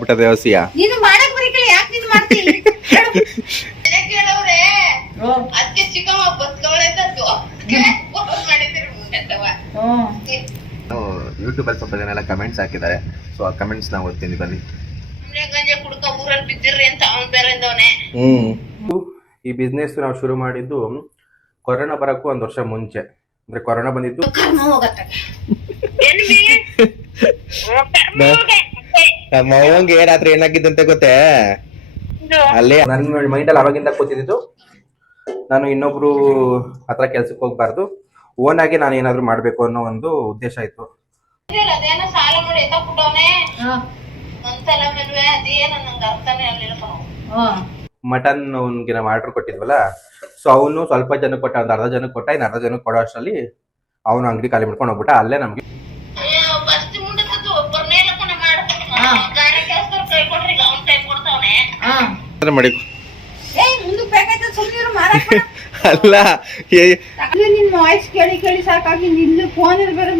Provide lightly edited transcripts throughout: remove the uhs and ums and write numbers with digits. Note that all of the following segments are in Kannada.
ಬಿಟ್ಟದೆ ಹಸಿಯ ನೀನು ಮಾಡಕ್ ಬರೀಕಲ್ಲ ಯಾಕೆ ನೀನು ಮಾಡ್ತಿ ಕೇಳವ್ರೆ ಅದಕ್ಕೆ ಚಿಕ್ಕಮ್ಮ ಬಸ್ಗಳೇ ತದ್ದು ಮಾಡಿದ್ರು ಮುಂದೆತ್ತವ ಯೂಟ್ಯೂಬ್ ಅಲ್ಲಿ ಸ್ವಲ್ಪ ಜನ ಎಲ್ಲ ಕಮೆಂಟ್ಸ್ ಹಾಕಿದ್ದಾರೆ. ಸೊ ಆ ಕಮೆಂಟ್ಸ್ ನಾವು ಓದ್ತೀನಿ ಬನ್ನಿ. ಗಂಜೆ ಕುಡ್ಕ ಊರಲ್ಲಿ ಬಿದ್ದಿರ್ರಿ ಅಂತ ಅವನ್ ಬೇರೆ ಅಂದವನೆ. ಈ ಬಿಸ್ನೆಸ್ ನಾವು ಶುರು ಮಾಡಿದ್ದು ಕೊರೋನಾ ಬರಕ್ಕೂ 1 ವರ್ಷ ಮುಂಚೆ. ಅಂದ್ರೆ ಕೊರೋನಾ ಬಂದಿದ್ದು ನಮ್ಮ ಅವ್ವಂಗೆ ರಾತ್ರಿ ಏನಾಗಿದ್ದಂತೆ ಗೊತ್ತೇ, ಅಲ್ಲೇ ನನ್ನ ಮೈಂಡಲ್ಲಿ ಅವಾಗಿಂದ ಕೂತಿದ್ದು ನಾನು ಇನ್ನೊಬ್ರು ಹತ್ರ ಕೆಲ್ಸಕ್ಕೆ ಹೋಗ್ಬಾರ್ದು, ಓನ್ ಆಗಿ ನಾನು ಏನಾದ್ರು ಮಾಡ್ಬೇಕು ಅನ್ನೋ ಒಂದು ಉದ್ದೇಶ ಇತ್ತು. ಅದೇನೋ ಸಾಲ ಮಾಡಿ ಎತ್ತಾಕ್ಬಿಟ್ಟವನೆ ಒಂದ್ಸಲ ಮೇಲ್ವೆ ಅದೇನೋ ನಂಗೆ ಅರ್ಥನೇ ಆಗಲಿಲ್ಲ. ಮಟನ್ ಅವ್ನಿಗೆ ನಾವು ಆರ್ಡರ್ ಕೊಟ್ಟಿದ್ವಲ್ಲ, ಸೊ ಅವನು ಸ್ವಲ್ಪ ಜನಕ್ಕೆ ಕೊಟ್ಟ, ಒಂದು 10 ಜನಕ್ಕೆ ಕೊಟ್ಟ, ಇನ್ನು 10 ಜನಕ್ಕೆ ಕೊಡೋ ಅಷ್ಟರಲ್ಲಿ ಅವನು ಅಂಗಡಿ ಖಾಲಿ ಮಾಡ್ಕೊಂಡು ಹೋಗ್ಬಿಟ್ಟ. ಅಲ್ಲೇ ನಮ್ಗೆ ಮಾಡಿ ಅಲ್ಲ ನಿನ್ ವಾಯ್ಸ್ ಕೇಳಿ ಕೇಳಿ ಸಾಕಾಗಿ ಇಲ್ಲಿ ಫೋನ್ ಬೇರೆ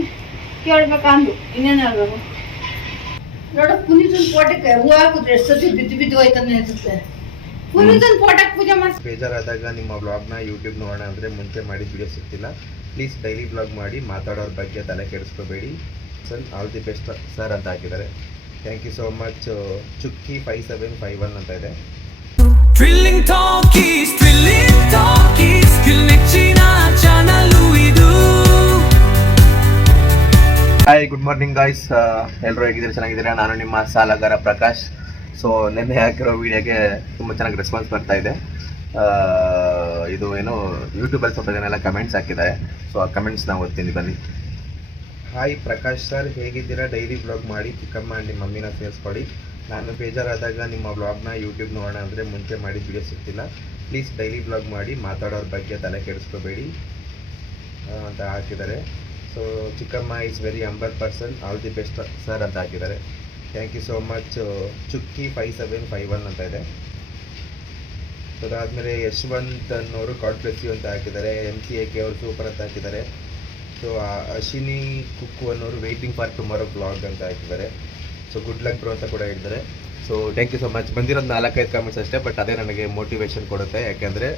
ಕೇಳ್ಬೇಕಂದು ಇನ್ನೇನ್ ಹೇಳ್ಬೇಕು ನೋಡ. ಪುನೀತನ್ ಫೋಟೋಕ್ಕೆ ಹೂ ಹಾಕಿದ್ರೆ ಸತಿ ಬಿದ್ದು ಬಿದ್ದು ಹೋಯ್ತಾನೆ ಅನ್ಸುತ್ತೆ. ಪುನೀತನ್ ಫೋಟೋಕ್ಕೆ ಪೂಜೆ ಮಾಡಿ ಬೇಜಾರಾದಾಗ ನಿಮ್ಮ ವ್ಲಾಗ್ನ ಯೂಟ್ಯೂಬ್ ನೋಡೋಣ ಅಂದರೆ ಮುಂಚೆ ಮಾಡಿದ ವಿಡಿಯೋ ಸಿಗ್ತಿಲ್ಲ. ಪ್ಲೀಸ್ ಡೈಲಿ ವ್ಲಾಗ್ ಮಾಡಿ, ಮಾತಾಡೋರ ಬಗ್ಗೆ ತಲೆ ಕೆಡಿಸ್ಕೋಬೇಡಿ. ಆಲ್ ದಿ ಬೆಸ್ಟ್ ಸರ್ ಅಂತ ಹಾಕಿದ್ದಾರೆ. Thank you so much. Chukki 5751 ಅಂತ ಇದೆ. Hi, good morning guys. ಎಲ್ಲರೂ ಹೇಗಿದ್ದೀರಾ? ಚೆನ್ನಾಗಿದ್ದೀರಾ? ನಾನು ನಿಮ್ಮ ಸಾಲಗಾರ ಪ್ರಕಾಶ್. ಸೊ ನಿನ್ನೆ ಹಾಕಿರೋ ವಿಡಿಯೋಗೆ ತುಂಬ ಚೆನ್ನಾಗಿ ರೆಸ್ಪಾನ್ಸ್ ಬರ್ತಾ ಇದೆ. ಇದು ಏನು ಯೂಟ್ಯೂಬಲ್ಲಿ ಸ್ವಲ್ಪ ಜನ ಎಲ್ಲ ಕಮೆಂಟ್ಸ್ ಹಾಕಿದ್ದಾರೆ. ಸೊ ಆ ಕಮೆಂಟ್ಸ್ ನಾವು ಓದ್ತೀನಿ ಬನ್ನಿ. ಹಾಯ್ ಪ್ರಕಾಶ್ ಸರ್, ಹೇಗಿದ್ದೀರಾ? ಡೈಲಿ ವ್ಲಾಗ್ ಮಾಡಿ, ಚಿಕ್ಕಮ್ಮ ಆ್ಯಂಡ್ ಮಮ್ಮಿನ ಸೇರಿಸ್ಕೊಡಿ. ನಾನು ಬೇಜಾರಾದಾಗ ನಿಮ್ಮ ವ್ಲಾಗ್ನ ಯೂಟ್ಯೂಬ್ ನೋಡೋಣ ಅಂದರೆ ಮುಂಚೆ ಮಾಡಿದ ವಿಡಿಯೋ ಸಿಗ್ತಿಲ್ಲ. ಪ್ಲೀಸ್ ಡೈಲಿ ವ್ಲಾಗ್ ಮಾಡಿ, ಮಾತಾಡೋರ ಬಗ್ಗೆ ತಲೆ ಕೆಡಿಸ್ಕೋಬೇಡಿ ಅಂತ ಹಾಕಿದ್ದಾರೆ. ಸೊ ಚಿಕ್ಕಮ್ಮ is very humble person, all the best sir ಅಂತ ಹಾಕಿದ್ದಾರೆ. Thank you so much. Chukki 5751 ಅಂತ ಇದೆ. ಸೊ ಅದಾದಮೇಲೆ ಯಶವಂತ್ ಅನ್ನೋರು ಗಾಡ್ ಬ್ಲೆಸ್ ಯು ಅಂತ ಹಾಕಿದ್ದಾರೆ. MCAK ಅವರು ಸೂಪರ್ ಅಂತ ಹಾಕಿದ್ದಾರೆ. ಸೊ ಅಶ್ವಿನಿ ಕುಕ್ಕು ಅನ್ನೋರು ವೆಯ್ಟಿಂಗ್ ಫಾರ್ ಟುಮಾರೋ ಬ್ಲಾಗ್ ಅಂತ ಹಾಕಿದ್ದಾರೆ. ಸೊ ಗುಡ್ ಲಕ್ ಬ್ರೋ ಅಂತ ಕೂಡ ಹೇಳಿದ್ದಾರೆ. So thank you so much. ಬಂದಿರೋದು 4-5 ಕಮೆಂಟ್ಸ್ ಅಷ್ಟೇ, ಬಟ್ ಅದೇ ನನಗೆ ಮೋಟಿವೇಶನ್ ಕೊಡುತ್ತೆ. ಯಾಕೆಂದರೆ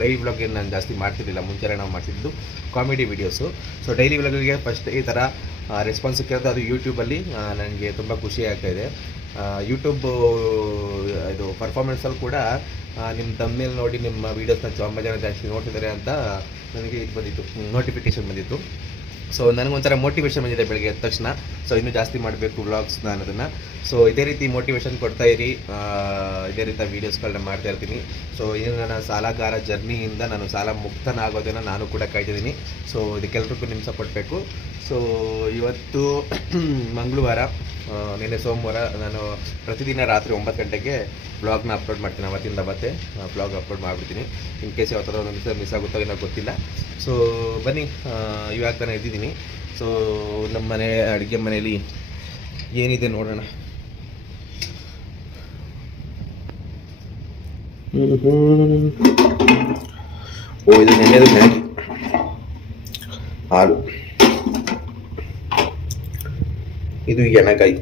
ಡೈಲಿ ವ್ಲಾಗ್ ಏನು ನಾನು ಜಾಸ್ತಿ ಮಾಡ್ತಿರ್ಲಿಲ್ಲ. ಮುಂಚೆ ನಾವು ಮಾಡ್ತಿದ್ದು ಕಾಮಿಡಿ ವೀಡಿಯೋಸು. ಸೊ ಡೈಲಿ ವ್ಲಾಗಿಗೆ ಫಸ್ಟ್ ಈ ಥರ ರೆಸ್ಪಾನ್ಸ್ ಸಿಕ್ಕಿರೋದು, ಅದು ಯೂಟ್ಯೂಬಲ್ಲಿ ನನಗೆ ತುಂಬ ಖುಷಿ ಆಗ್ತಾಯಿದೆ. ಯೂಟ್ಯೂಬ್ ಇದು ಪರ್ಫಾರ್ಮೆನ್ಸಲ್ಲಿ ಕೂಡ ನಿಮ್ಮ ತಮ್ಮನೇಲಿ ನೋಡಿ ನಿಮ್ಮ ವೀಡಿಯೋಸ್ನ ತುಂಬ ಜನ ಜಾಸ್ತಿ ನೋಡ್ತಿದ್ದಾರೆ ಅಂತ ನನಗೆ ಇದು ಬಂದಿತ್ತು, ನೋಟಿಫಿಕೇಷನ್ ಬಂದಿತ್ತು. ಸೊ ನನಗೊಂಥರ ಮೋಟಿವೇಶನ್ ಬಂದಿದೆ ಬೆಳಗ್ಗೆ ಎದ್ದ ತಕ್ಷಣ. ಸೊ ಇನ್ನೂ ಜಾಸ್ತಿ ಮಾಡಬೇಕು ವ್ಲಾಗ್ಸ್ನ ಅನ್ನೋದನ್ನು. ಸೊ ಇದೇ ರೀತಿ ಮೋಟಿವೇಶನ್ ಕೊಡ್ತಾಯಿರಿ, ಇದೇ ರೀತಿ ವೀಡಿಯೋಸ್ಗಳನ್ನ ಮಾಡ್ತಾ ಇರ್ತೀನಿ. ಸೊ ಇನ್ನು ನನ್ನ ಸಾಲಗಾರ ಜರ್ನಿಯಿಂದ ನಾನು ಸಾಲ ಮುಕ್ತನಾಗೋದನ್ನು ನಾನು ಕೂಡ ಕಾಯ್ತಿದ್ದೀನಿ. ಸೊ ಇದಕ್ಕೆಲ್ರಿಗೂ ನಿಮ್ಮ ಸಪೋರ್ಟ್ ಬೇಕು. ಸೊ ಇವತ್ತು ಮಂಗಳವಾರ, ನಿನ್ನೆ ಸೋಮವಾರ. ನಾನು ಪ್ರತಿದಿನ ರಾತ್ರಿ 9 ಗಂಟೆಗೆ ಬ್ಲಾಗ್ನ ಅಪ್ಲೋಡ್ ಮಾಡ್ತೀನಿ. ಅವತ್ತಿಂದ ಅವತ್ತೇ ಬ್ಲಾಗ್ ಅಪ್ಲೋಡ್ ಮಾಡಿಬಿಡ್ತೀನಿ. ಇನ್ ಕೇಸ್ ಯಾವತ್ತಾದ್ರೂ ಒಂದು ಮಿಸ್ ಆಗುತ್ತೋ ಏನೋ ಗೊತ್ತಿಲ್ಲ. ಸೊ ಬನ್ನಿ, ಇವಾಗ ತಾನೇ ಇದ್ದಿದ್ದೀನಿ. ಸೊ ನಮ್ಮ ಮನೆ ಅಡುಗೆ ಮನೆಯಲ್ಲಿ ಏನಿದೆ ನೋಡೋಣ. ಓ, ಇದು ನೆನೆದು ಮ್ಯಾಗಿ, ಹಾಲು, ಇದು ಎಣ್ಣೆಕಾಯಿ.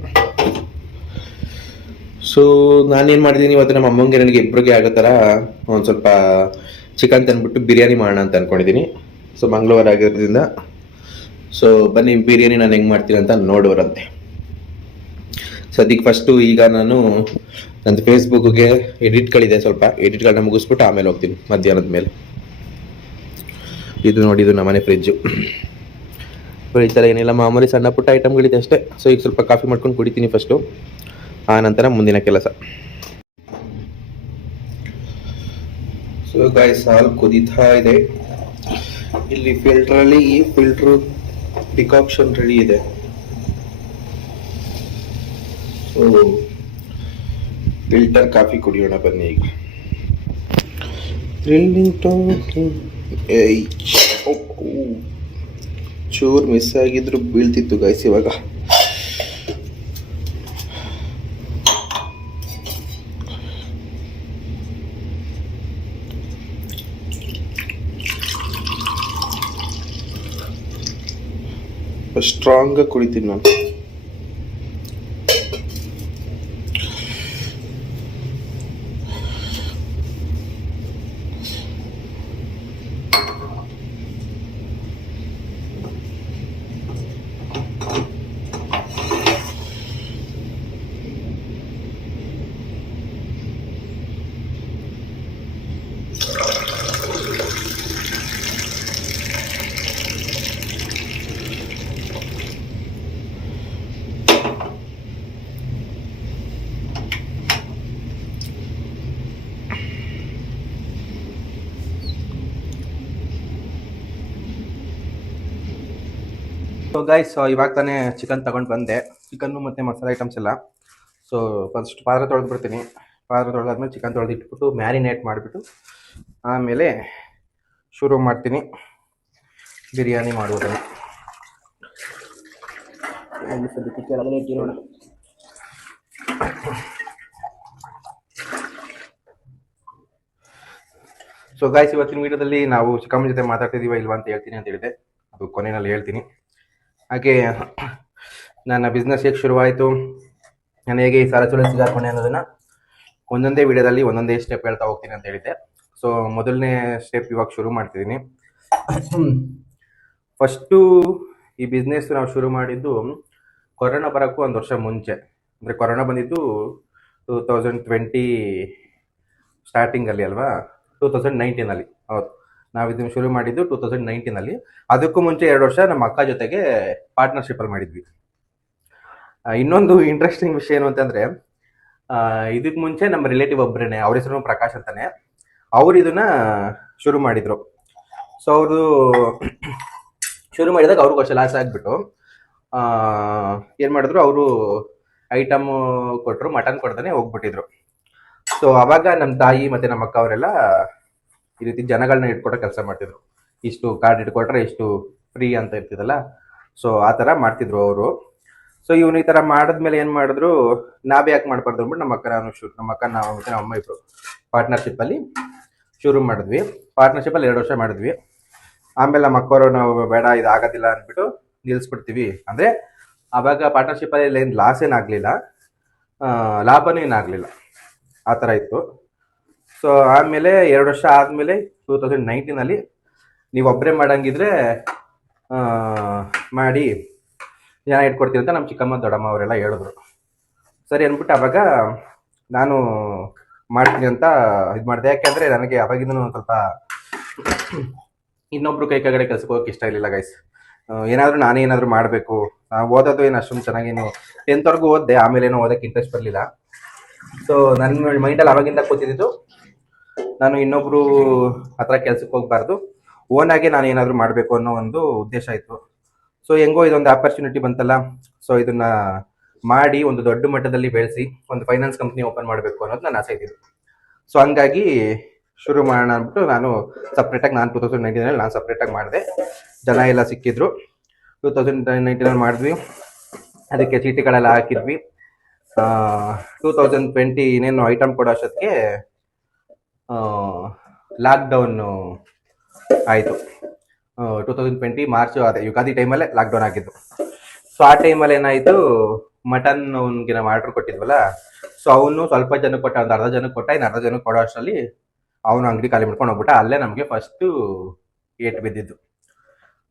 ಸೊ ನಾನೇನು ಮಾಡಿದ್ದೀನಿ ಇವತ್ತು, ನಮ್ಮ ಅಮ್ಮಂಗೆ ನನಗೆ ಇಬ್ಬರಿಗೆ ಆಗೋ ಥರ ಒಂದು ಸ್ವಲ್ಪ ಚಿಕನ್ ತಂದುಬಿಟ್ಟು ಬಿರಿಯಾನಿ ಮಾಡೋಣ ಅಂತ ಅಂದ್ಕೊಂಡಿದ್ದೀನಿ. ಸೊ ಮಂಗಳವಾರ ಆಗಿರೋದ್ರಿಂದ ಸೊ ಬನ್ನಿ ಬಿರಿಯಾನಿ ನಾನು ಹೆಂಗೆ ಮಾಡ್ತೀನಿ ಅಂತ ನೋಡೋರಂತೆ. ಸದ್ಯಕ್ಕೆ ಫಸ್ಟು ಈಗ ನಾನು ನಂದು ಫೇಸ್ಬುಕ್ಗೆ ಎಡಿಟ್ಗಳಿದೆ, ಸ್ವಲ್ಪ ಎಡಿಟ್ಗಳನ್ನ ಮುಗಿಸ್ಬಿಟ್ಟು ಆಮೇಲೆ ಹೋಗ್ತೀನಿ ಮಧ್ಯಾಹ್ನದ ಮೇಲೆ. ಇದು ನೋಡಿ, ಇದು ನಮ್ಮನೆ ಫ್ರಿಜ್ಜು. ಈ ಥರ ಏನಿಲ್ಲ, ಮಾಮೂಲಿ ಸಣ್ಣ ಪುಟ್ಟ ಐಟಮ್ಗಳಿದೆ ಅಷ್ಟೇ. ಸೊ ಈಗ ಸ್ವಲ್ಪ ಕಾಫಿ ಮಾಡ್ಕೊಂಡು ಕುಡಿತೀನಿ ಫಸ್ಟು, ಆ ನಂತರ ಮುಂದಿನ ಕೆಲಸ. ಸೊ ಗಾಯ್ಸ್, ಹಾಲು ಕುದೀತಾ ಇದೆ. ಇಲ್ಲಿ ಫಿಲ್ಟ್ರಲ್ಲಿ ಫಿಲ್ಟ್ರು ಡಿಕಾಕ್ಷನ್ ರೆಡಿ ಇದೆ. ಸೊ ಫಿಲ್ಟರ್ ಕಾಫಿ ಕುಡಿಯೋಣ ಬನ್ನಿ ಈಗ. ಚೂರು ಮಿಸ್ ಆಗಿದ್ರು ಬೀಳ್ತಿತ್ತು ಗಾಯ್ಸ್. ಇವಾಗ ಸ್ಟ್ರಾಂಗ್ ಆಗಿ ಕುಡಿತೀನಿ ನಾನು. ಸೊ ಗೈಸ್, ಇವಾಗ ತಾನೇ ಚಿಕನ್ ತಗೊಂಡು ಬಂದೆ. ಚಿಕನ್ನು ಮತ್ತು ಮಸಾಲೆ ಐಟಮ್ಸ್ ಎಲ್ಲ. ಸೊ ಫಸ್ಟ್ ಪಾತ್ರೆ ತೊಳೆದು ಬಿಡ್ತೀನಿ. ಪಾತ್ರೆ ತೊಳೆದಾದ್ಮೇಲೆ ಚಿಕನ್ ತೊಳೆದು ಇಟ್ಬಿಟ್ಟು ಮ್ಯಾರಿನೇಟ್ ಮಾಡಿಬಿಟ್ಟು ಆಮೇಲೆ ಶುರು ಮಾಡ್ತೀನಿ ಬಿರಿಯಾನಿ ಮಾಡುವುದನ್ನು. ಕೆಳಗಡೆ ಇಟ್ಟಿರೋಣ. ಸೊ ಗಾಯ್ಸ್, ಇವತ್ತಿನ ವೀಡಿಯೋದಲ್ಲಿ ನಾವು ಚಿಕ್ಕಮ್ಮನ ಜೊತೆ ಮಾತಾಡ್ತಿದ್ದೀವ ಇಲ್ವಾ ಅಂತ ಹೇಳ್ತೀನಿ ಅಂತ ಹೇಳಿದೆ. ಅದು ಕೊನೆಯಲ್ಲಿ ಹೇಳ್ತೀನಿ. ಹಾಗೆ ನನ್ನ ಬಿಸ್ನೆಸ್ ಹೇಗೆ ಶುರುವಾಯಿತು, ನಾನು ಹೇಗೆ ಈ ಸಾಲ ಸಿಗಾಕೊಂಡೆ ಅನ್ನೋದನ್ನು ಒಂದೊಂದೇ ವೀಡಿಯೋದಲ್ಲಿ ಒಂದೊಂದೇ ಸ್ಟೆಪ್ ಹೇಳ್ತಾ ಹೋಗ್ತೀನಿ ಅಂತ ಹೇಳಿದ್ದೆ. ಸೊ ಮೊದಲನೇ ಸ್ಟೆಪ್ ಇವಾಗ ಶುರು ಮಾಡ್ತಿದ್ದೀನಿ. ಫಸ್ಟು ಈ ಬಿಸ್ನೆಸ್ ನಾವು ಶುರು ಮಾಡಿದ್ದು ಕೊರೋನಾ ಬರೋಕ್ಕೂ 1 ವರ್ಷ ಮುಂಚೆ. ಅಂದರೆ ಕೊರೋನಾ ಬಂದಿದ್ದು 2020 ಸ್ಟಾರ್ಟಿಂಗಲ್ಲಿ ಅಲ್ವಾ, 2019 ಹೌದು. ನಾವು ಇದನ್ನು ಶುರು ಮಾಡಿದ್ದು 2019. ಅದಕ್ಕೂ ಮುಂಚೆ 2 ವರ್ಷ ನಮ್ಮ ಅಕ್ಕ ಜೊತೆಗೆ ಪಾರ್ಟ್ನರ್ಶಿಪ್ಪಲ್ಲಿ ಮಾಡಿದ್ವಿ. ಇನ್ನೊಂದು ಇಂಟ್ರೆಸ್ಟಿಂಗ್ ವಿಷಯ ಏನು ಅಂತಂದರೆ, ಇದಕ್ಕೆ ಮುಂಚೆ ನಮ್ಮ ರಿಲೇಟಿವ್ ಒಬ್ಬರೇ, ಅವ್ರ ಹೆಸರು ಪ್ರಕಾಶ್ ಅಂತಾನೆ, ಅವ್ರು ಇದನ್ನ ಶುರು ಮಾಡಿದರು. ಸೊ ಅವರು ಶುರು ಮಾಡಿದಾಗ ಅವ್ರಿಗೂ ಅಷ್ಟೇ ಲಾಸ್ ಆಗಿಬಿಟ್ಟು ಏನು ಮಾಡಿದ್ರು, ಅವರು ಐಟಮು ಕೊಟ್ಟರು, ಮಟನ್ ಕೊಡ್ತಾನೆ ಹೋಗ್ಬಿಟ್ಟಿದ್ರು. ಸೊ ಅವಾಗ ನಮ್ಮ ತಾಯಿ ಮತ್ತು ನಮ್ಮ ಅಕ್ಕ ಅವರೆಲ್ಲ ಈ ರೀತಿ ಜನಗಳನ್ನ ಇಟ್ಕೊಟ್ಟೆ ಕೆಲಸ ಮಾಡ್ತಿದ್ರು. ಇಷ್ಟು ಕಾರ್ಡ್ ಇಟ್ಕೊಟ್ರೆ ಇಷ್ಟು ಫ್ರೀ ಅಂತ ಇರ್ತಿದಲ್ಲ, ಸೊ ಆ ಥರ ಮಾಡ್ತಿದ್ರು ಅವರು. ಸೊ ಇವನು ಈ ಥರ ಮಾಡಿದ್ಮೇಲೆ ಏನು ಮಾಡಿದ್ರು, ನಾವೇ ಯಾಕೆ ಮಾಡ್ಬಾರ್ದು ಅಂದ್ಬಿಟ್ಟು ನಮ್ಮ ಅಕ್ಕ ನಾವು ಮತ್ತು ನಮ್ಮ ಅಮ್ಮ ಇಬ್ಬರು ಪಾರ್ಟ್ನರ್ಶಿಪ್ಪಲ್ಲಿ ಶುರು ಮಾಡಿದ್ವಿ. ಪಾರ್ಟ್ನರ್ಶಿಪ್ಪಲ್ಲಿ 2 ವರ್ಷ ಮಾಡಿದ್ವಿ. ಆಮೇಲೆ ನಮ್ಮ ಅಕ್ಕವರು ನಾವು ಬೇಡ ಇದು ಆಗೋದಿಲ್ಲ ಅಂದ್ಬಿಟ್ಟು ನಿಲ್ಲಿಸ್ಬಿಡ್ತೀವಿ. ಅಂದರೆ ಆವಾಗ ಪಾರ್ಟ್ನರ್ಶಿಪ್ಪಲ್ಲಿ ಏನು ಲಾಸ್ ಏನಾಗಲಿಲ್ಲ, ಲಾಭನೂ ಏನಾಗಲಿಲ್ಲ, ಆ ಥರ ಇತ್ತು. ಸೊ ಆಮೇಲೆ 2 ವರ್ಷ ಆದಮೇಲೆ 2019 ನೀವು ಒಬ್ಬರೇ ಮಾಡಂಗಿದ್ರೆ ಮಾಡಿ ಜನ ಇಟ್ಕೊಡ್ತೀವಿ ಅಂತ ನಮ್ಮ ಚಿಕ್ಕಮ್ಮ ದೊಡ್ಡಮ್ಮ ಅವರೆಲ್ಲ ಹೇಳಿದ್ರು. ಸರಿ ಅಂದ್ಬಿಟ್ಟು ಅವಾಗ ನಾನು ಮಾಡ್ತೀನಿ ಅಂತ ಇದು ಮಾಡಿದೆ. ಯಾಕೆಂದರೆ ನನಗೆ ಅವಾಗಿಂದನೂ ಸ್ವಲ್ಪ ಇನ್ನೊಬ್ರು ಕೈ ಕೆಳಗಡೆ ಕೆಲಸಕ್ಕೆ ಹೋಗೋಕೆ ಇಷ್ಟ ಇರಲಿಲ್ಲ ಗೈಸ್. ಏನಾದರೂ ನಾನೇ ಏನಾದರೂ ಮಾಡಬೇಕು. ಓದೋದು ಏನು ಅಷ್ಟೊಂದು ಚೆನ್ನಾಗೇನು 10th ಓದಿದೆ, ಆಮೇಲೆ ಏನೋ ಓದೋಕ್ಕೆ ಇಂಟ್ರೆಸ್ಟ್ ಬರಲಿಲ್ಲ. ಸೊ ನನ್ನ ಮೈಂಡಲ್ಲಿ ಅವಾಗಿಂದ ಕೂತಿದ್ದು, ನಾನು ಇನ್ನೊಬ್ರು ಹತ್ರ ಕೆಲ್ಸಕ್ಕೆ ಹೋಗಬಾರ್ದು, ಓನಾಗೆ ನಾನು ಏನಾದರೂ ಮಾಡಬೇಕು ಅನ್ನೋ ಒಂದು ಉದ್ದೇಶ ಇತ್ತು. ಸೊ ಹೆಂಗೋ ಇದೊಂದು ಆಪರ್ಚುನಿಟಿ ಬಂತಲ್ಲ, ಸೊ ಇದನ್ನ ಮಾಡಿ ಒಂದು ದೊಡ್ಡ ಮಟ್ಟದಲ್ಲಿ ಬೆಳೆಸಿ ಒಂದು ಫೈನಾನ್ಸ್ ಕಂಪ್ನಿ ಓಪನ್ ಮಾಡಬೇಕು ಅನ್ನೋದು ನನ್ನ ಆಸೆ ಇದ್ದಿದ್ದು. ಸೊ ಹಂಗಾಗಿ ಶುರು ಮಾಡೋಣ ಅಂದ್ಬಿಟ್ಟು ನಾನು 2019 ನಾನು ಸಪ್ರೇಟಾಗಿ ಮಾಡಿದೆ. ಜನ ಎಲ್ಲ ಸಿಕ್ಕಿದ್ರು. 2019 ಮಾಡಿದ್ವಿ, ಅದಕ್ಕೆ ಚೀಟಿಗಳೆಲ್ಲ ಹಾಕಿದ್ವಿ. 2020 ಇನ್ನೇನು ಐಟಮ್ ಕೊಡೋ ಅಷ್ಟೊತ್ತಿಗೆ ಲಾಕ್ಡೌನು ಆಯಿತು. 2020 ಮಾರ್ಚ್, ಅದೇ ಯುಗಾದಿ ಟೈಮಲ್ಲೇ ಲಾಕ್ಡೌನ್ ಆಗಿದ್ದು. ಸೊ ಆ ಟೈಮಲ್ಲಿ ಏನಾಯಿತು, ಮಟನ್ ಅವ್ನಿಗೆ ನಾವು ಆರ್ಡ್ರ್ ಕೊಟ್ಟಿದ್ವಲ್ಲ, ಸೊ ಅವನು ಸ್ವಲ್ಪ ಜನಕ್ಕೆ ಕೊಟ್ಟ, ಒಂದು 10 ಜನಕ್ಕೆ ಕೊಟ್ಟ. ಇನ್ನು 10 ಜನಕ್ಕೆ ಕೊಡೋ ಅಷ್ಟರಲ್ಲಿ ಅವನು ಅಂಗಡಿ ಖಾಲಿ ಮಾಡ್ಕೊಂಡು ಹೋಗ್ಬಿಟ್ಟ. ಅಲ್ಲೇ ನಮಗೆ ಫಸ್ಟು ಏಟು ಬಿದ್ದಿದ್ದು.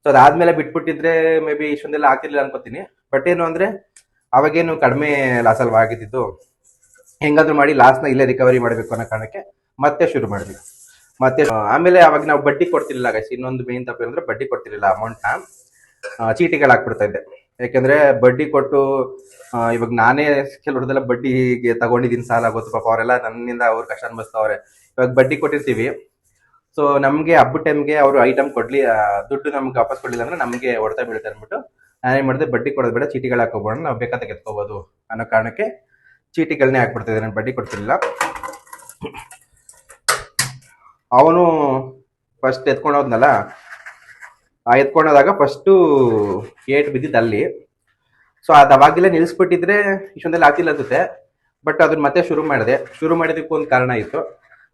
ಸೊ ಅದಾದಮೇಲೆ ಬಿಟ್ಬಿಟ್ಟಿದ್ರೆ ಮೇ ಬಿ ಇಷ್ಟೊಂದೆಲ್ಲ ಆಗ್ತಿರ್ಲಿಲ್ಲ ಅನ್ಕೋತೀನಿ. ಬಟ್ ಏನು ಅಂದರೆ ಅವಾಗೇನು ಕಡಿಮೆ ಲಾಸಲ್ವ ಆಗಿದ್ದು, ಹೆಂಗಾದ್ರೂ ಮಾಡಿ ಲಾಸ್ನ ಇಲ್ಲೇ ರಿಕವರಿ ಮಾಡಬೇಕು ಅನ್ನೋ ಕಾರಣಕ್ಕೆ ಮತ್ತೆ ಶುರು ಮಾಡಿದ್ವಿ. ಮತ್ತೆ ಆಮೇಲೆ ಅವಾಗ ನಾವು ಬಡ್ಡಿ ಕೊಡ್ತಿರ್ಲಿಲ್ಲ ಗೈಸ್. ಇನ್ನೊಂದು ಮೇನ್ ತಪ್ಪು ಅಂದರೆ ಬಡ್ಡಿ ಕೊಡ್ತಿರ್ಲಿಲ್ಲ, ಅಮೌಂಟ್ನ ಚೀಟಿಗಳು ಹಾಕ್ಬಿಡ್ತಾ ಇದ್ದೆ. ಯಾಕೆಂದರೆ ಬಡ್ಡಿ ಕೊಟ್ಟು ಇವಾಗ ನಾನೇ ಕೆಲವ್ರದೆಲ್ಲ ಬಡ್ಡಿಗೆ ತಗೊಂಡಿದ್ದೀನಿ, ಸಾಲ ಗೊತ್ತು ಪಾಪ, ಅವರೆಲ್ಲ ನನ್ನಿಂದ ಅವ್ರು ಕಷ್ಟ ಅನ್ಭವಿಸ್ತವ್ರೆ. ಇವಾಗ ಬಡ್ಡಿ ಕೊಟ್ಟಿರ್ತೀವಿ, ಸೊ ನಮಗೆ ಹಬ್ಬದ ಟೈಮ್ಗೆ ಅವರು ಐಟಮ್ ಕೊಡಲಿ, ದುಡ್ಡು ನಮ್ಗೆ ವಾಪಸ್ ಕೊಡಲಿಲ್ಲ ಅಂದರೆ ನಮಗೆ ಹೊಡೆತ ಬೀಳುತ್ತೆ ಅಂದ್ಬಿಟ್ಟು ನಾನೇನು ಮಾಡಿದೆ, ಬಡ್ಡಿ ಕೊಡೋದು ಬೇಡ, ಚೀಟಿಗಳು ಹಾಕೋಬೋಣ, ನಾವು ಬೇಕಾದ ಎತ್ಕೋಬೋದು ಅನ್ನೋ ಕಾರಣಕ್ಕೆ ಚೀಟಿಗಳನ್ನೇ ಹಾಕ್ಬಿಡ್ತಿದ್ದೆ. ನಾನು ಬಡ್ಡಿ ಕೊಡ್ತಿರ್ಲಿಲ್ಲ. ಅವನು ಫಸ್ಟ್ ಎತ್ಕೊಂಡು ಹೋದ್ನಲ್ಲ, ಆ ಎತ್ಕೊಂಡೋದಾಗ ಫಸ್ಟು ಏಟ್ ಬಿದ್ದಿದ್ದು ಅಲ್ಲಿ. ಸೊ ಅದು ಅವಾಗಲೇ ನಿಲ್ಲಿಸ್ಬಿಟ್ಟಿದ್ರೆ ಇಷ್ಟೊಂದೆಲ್ಲ ಆಗ್ತಿಲ್ಲ ಅನ್ಸುತ್ತೆ. ಬಟ್ ಅದನ್ನ ಮತ್ತೆ ಶುರು ಮಾಡಿದೆ. ಶುರು ಮಾಡಿದಕ್ಕೂ ಒಂದು ಕಾರಣ ಇತ್ತು,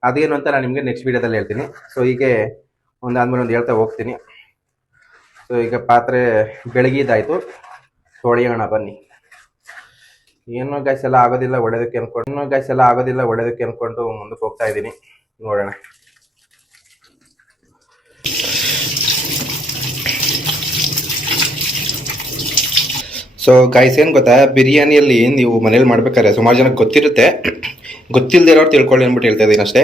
ಅದೇನು ಅಂತ ನಾನು ನಿಮಗೆ ನೆಕ್ಸ್ಟ್ ವೀಡಿಯೋದಲ್ಲಿ ಹೇಳ್ತೀನಿ. ಸೊ ಹೀಗೆ ಒಂದಾದ್ಮೇಲೆ ಒಂದು ಹೇಳ್ತಾ ಹೋಗ್ತೀನಿ. ಸೊ ಈಗ ಪಾತ್ರೆ ಬೆಳಗಿದಾಯಿತು, ತೊಳೆಯೋಣ ಬನ್ನಿ. ಏನೋ ಗೈಸ್ ಎಲ್ಲ ಆಗೋದಿಲ್ಲ ಒಳ್ಳೇದಕ್ಕೆ ಅನ್ಕೊಂಡು ಮುಂದಕ್ಕೆ ಹೋಗ್ತಾ ಇದ್ದೀನಿ. ನೋಡೋಣ. ಸೊ ಗೈಸ್, ಏನು ಗೊತ್ತಾ, ಬಿರಿಯಾನಿಯಲ್ಲಿ ನೀವು ಮನೇಲಿ ಮಾಡ್ಬೇಕಾದ್ರೆ ಸುಮಾರು ಜನಕ್ಕೆ ಗೊತ್ತಿರುತ್ತೆ, ಗೊತ್ತಿಲ್ಲದೆ ಇರೋರು ತಿಳ್ಕೊಳ್ಳಿ ಅಂದ್ಬಿಟ್ಟು ಹೇಳ್ತಾ ಇದ್ದೀನಿ ಅಷ್ಟೇ.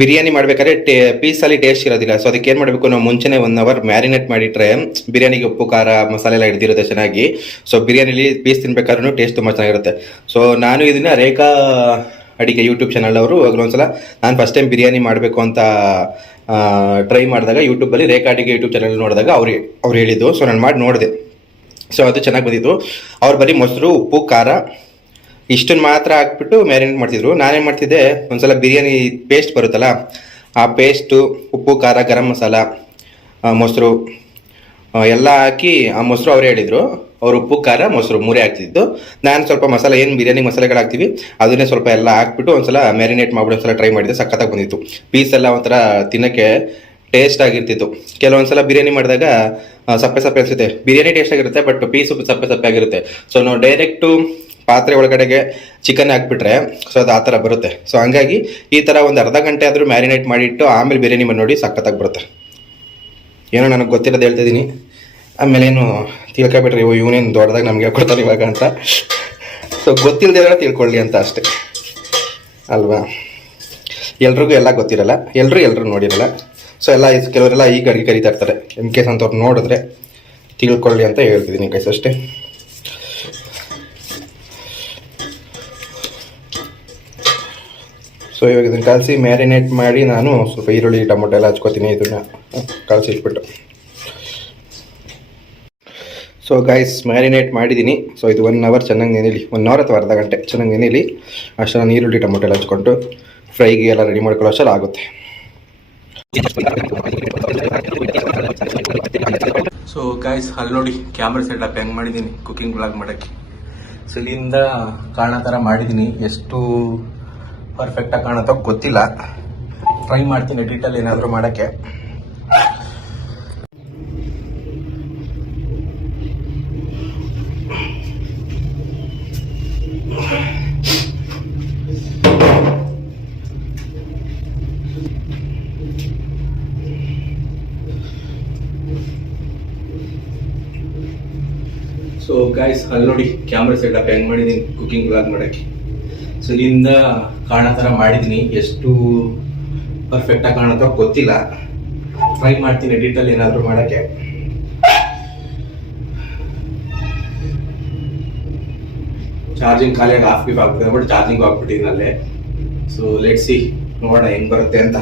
ಬಿರಿಯಾನಿ ಮಾಡ್ಬೇಕಾದ್ರೆ ಪೀಸಲ್ಲಿ ಟೇಸ್ಟ್ ಇರೋದಿಲ್ಲ. ಸೊ ಅದಕ್ಕೆ ಏನು ಮಾಡಬೇಕು, ನಾವು ಮುಂಚೆನೇ 1 hour ಮ್ಯಾರಿನೇಟ್ ಮಾಡಿಟ್ರೆ ಬಿರಿಯಾನಿಗೆ ಉಪ್ಪು ಖಾರ ಮಸಾಲೆ ಎಲ್ಲ ಹಿಡಿದಿರುತ್ತೆ ಚೆನ್ನಾಗಿ. ಸೊ ಬಿರಿಯಾನಿಲಿ ಪೀಸ್ ತಿನ್ಬೇಕಾದ್ರೂ ಟೇಸ್ಟ್ ತುಂಬ ಚೆನ್ನಾಗಿರುತ್ತೆ. ಸೊ ನಾನು ಇದನ್ನ ರೇಖಾ ಅಡಿಗೆ ಯೂಟ್ಯೂಬ್ ಚಾನಲ್ ಅವರು ಒಂದ್ಸಲ ನಾನು ಫಸ್ಟ್ ಟೈಮ್ ಬಿರಿಯಾನಿ ಮಾಡಬೇಕು ಅಂತ ಟ್ರೈ ಮಾಡಿದಾಗ ಯೂಟ್ಯೂಬಲ್ಲಿ ರೇಖಾ ಅಡುಗೆ ಯೂಟ್ಯೂಬ್ ಚಾನಲ್ ನೋಡಿದಾಗ ಅವ್ರು ಹೇಳಿದ್ದು. ಸೊ ನಾನು ಮಾಡಿ ನೋಡಿದೆ. ಸೊ ಅದು ಚೆನ್ನಾಗಿ ಬಂದಿತ್ತು. ಅವ್ರು ಬರೀ ಮೊಸರು, ಉಪ್ಪು, ಖಾರ ಇಷ್ಟನ್ನು ಮಾತ್ರ ಹಾಕ್ಬಿಟ್ಟು ಮ್ಯಾರಿನೇಟ್ ಮಾಡ್ತಿದ್ರು. ನಾನೇನು ಮಾಡ್ತಿದ್ದೆ, ಒಂದ್ಸಲ ಬಿರಿಯಾನಿ ಪೇಸ್ಟ್ ಬರುತ್ತಲ್ಲ, ಆ ಪೇಸ್ಟು, ಉಪ್ಪು, ಖಾರ, ಗರಂ ಮಸಾಲ, ಮೊಸರು ಎಲ್ಲ ಹಾಕಿ, ಆ ಮೊಸರು ಅವರೇ ಹೇಳಿದರು. ಅವ್ರು ಉಪ್ಪು, ಖಾರ, ಮೊಸರು ಮೂರೇ ಹಾಕ್ತಿದ್ದು. ನಾನು ಸ್ವಲ್ಪ ಮಸಾಲೆ, ಏನು ಬಿರಿಯಾನಿ ಮಸಾಲೆಗಳು ಹಾಕ್ತೀವಿ ಅದನ್ನೇ ಸ್ವಲ್ಪ ಎಲ್ಲ ಹಾಕ್ಬಿಟ್ಟು ಒಂದ್ಸಲ ಮ್ಯಾರಿನೇಟ್ ಮಾಡ್ಬಿಟ್ಟು ಒಂದ್ಸಲ ಟ್ರೈ ಮಾಡಿದೆ. ಸಖತ್ತಾಗಿ ಬಂದಿತ್ತು. ಪೀಸ್ ಎಲ್ಲ ಒಂಥರ ತಿನ್ನೋಕ್ಕೆ ಟೇಸ್ಟ್ ಆಗಿರ್ತಿತ್ತು. ಕೆಲವೊಂದ್ಸಲ ಬಿರಿಯಾನಿ ಮಾಡಿದಾಗ ಸಪ್ಪೆ ಸಪ್ಪೆ ಅನಿಸುತ್ತೆ. ಬಿರಿಯಾನಿ ಟೇಸ್ಟ್ ಆಗಿರುತ್ತೆ, ಬಟ್ ಪೀಸು ಸಪ್ಪೆ ಸಪ್ಪೆ ಆಗಿರುತ್ತೆ. ಸೊ ನಾವು ಡೈರೆಕ್ಟು ಪಾತ್ರೆ ಒಳಗಡೆಗೆ ಚಿಕನ್ ಹಾಕ್ಬಿಟ್ರೆ ಸೊ ಅದು ಆ ಥರ ಬರುತ್ತೆ. ಸೊ ಹಂಗಾಗಿ ಈ ಥರ ಒಂದು ಅರ್ಧ ಗಂಟೆ ಆದರೂ ಮ್ಯಾರಿನೇಟ್ ಮಾಡಿಟ್ಟು ಆಮೇಲೆ ಬಿರಿಯಾನಿ ಮಾಡಿ ನೋಡಿ, ಸಖತ್ತಾಗಿ ಬರುತ್ತೆ. ಏನೋ ನನಗೆ ಗೊತ್ತಿರೋದು ಹೇಳ್ತಿದ್ದೀನಿ. ಆಮೇಲೆ ಏನು ತಿಳ್ಕೊಬಿಟ್ರಿ, ಇವನೇನು ದೊಡ್ಡದಾಗಿ ನಮ್ಗೆ ಹೇಳ್ಕೊಡ್ತಾನೆ ಇವಾಗ ಅಂತ. ಸೊ ಗೊತ್ತಿಲ್ಲದೆ ತಿಳ್ಕೊಳ್ಳಿ ಅಂತ ಅಷ್ಟೇ ಅಲ್ವಾ. ಎಲ್ರಿಗೂ ಎಲ್ಲ ಗೊತ್ತಿರಲ್ಲ, ಎಲ್ಲರೂ ನೋಡಿರಲ್ಲ. ಸೊ ಎಲ್ಲ ಕೆಲವರೆಲ್ಲ ಈಗ ಅಡುಗೆ ಕರಿತಾ ಇರ್ತಾರೆ. ಇನ್ ಕೇಸ್ ಅಂತವ್ರು ನೋಡಿದ್ರೆ ತಿಳ್ಕೊಳ್ಳಿ ಅಂತ ಹೇಳ್ತಿದ್ದೀನಿ ಗೈಸ್ ಅಷ್ಟೇ. ಸೊ ಇವಾಗ ಇದನ್ನು ಕಲಸಿ ಮ್ಯಾರಿನೇಟ್ ಮಾಡಿ ನಾನು ಸ್ವಲ್ಪ ಈರುಳ್ಳಿ, ಟೊಮೊಟೊ ಎಲ್ಲ ಹಚ್ಕೋತೀನಿ. ಇದನ್ನು ಕಲಸಿಟ್ಬಿಟ್ಟು ಸೊ ಗೈಸ್ ಮ್ಯಾರಿನೇಟ್ ಮಾಡಿದ್ದೀನಿ. ಸೊ ಇದು 1 ಅವರ್ ಚೆನ್ನಾಗಿ ನೆನೆಯಲಿ, 1 ಅವರ್ ಅಥವಾ ಅರ್ಧ ಗಂಟೆ ಚೆನ್ನಾಗಿ ನೆನೆಯಲಿ. ಅಷ್ಟು ನಾನು ಈರುಳ್ಳಿ, ಟೊಮೊಟೊ ಎಲ್ಲ ಹಚ್ಕೊಂಡು ಫ್ರೈಗೆ ಎಲ್ಲ ರೆಡಿ ಮಾಡ್ಕೊಳ್ಳೋ ಅಷ್ಟೆಲ್ಲ ಆಗುತ್ತೆ. ಸೊ ಗೈಸ್ ಅಲ್ಲಿ ನೋಡಿ ಕ್ಯಾಮ್ರಾ ಸೆಟಪ್ ಹೆಂಗೆ ಮಾಡಿದ್ದೀನಿ ಕುಕಿಂಗ್ ಬ್ಲಾಗ್ ಮಾಡೋಕ್ಕೆ. ಸೊ ಇಲ್ಲಿಂದ ಕಾಣೋ ಥರ ಮಾಡಿದ್ದೀನಿ. ಎಷ್ಟು ಪರ್ಫೆಕ್ಟಾಗಿ ಕಾಣುತ್ತೋ ಗೊತ್ತಿಲ್ಲ, ಟ್ರೈ ಮಾಡ್ತೀನಿ ಎಡಿಟಲ್ಲಿ ಏನಾದರೂ ಮಾಡೋಕ್ಕೆ. ಸೊ ಗೈಸ್ ಅಲ್ಲಿ ನೋಡಿ ಕ್ಯಾಮ್ರಾ ಸೆಟಪ್ ಹೆಂಗೆ ಮಾಡಿದ್ದೀನಿ ಕುಕಿಂಗ್ ಬ್ಲಾಗ್ ಮಾಡೋಕ್ಕೆ. ಸೊ ಇಲ್ಲಿಂದ ಕಾಣೋ ಥರ ಮಾಡಿದ್ದೀನಿ. ಎಷ್ಟು ಪರ್ಫೆಕ್ಟಾಗಿ ಕಾಣುತ್ತೋ ಗೊತ್ತಿಲ್ಲ, ಟ್ರೈ ಮಾಡ್ತೀನಿ ಎಡಿಟಲ್ಲಿ ಏನಾದರೂ ಮಾಡೋಕ್ಕೆ. ಚಾರ್ಜಿಂಗ್ ಖಾಲಿಯಾಗಿ ಹಾಫ್ ಆಗ್ಬಿಟ್ಟು ಅಂದ್ಬಿಟ್ಟು ಚಾರ್ಜಿಂಗ್ ಹಾಕ್ಬಿಟ್ಟಿದ್ದೀನಿ ಅಲ್ಲೇ. ಸೊ ಲೆಟ್ ಸಿ, ನೋಡೋಣ ಹೆಂಗೆ ಬರುತ್ತೆ ಅಂತ.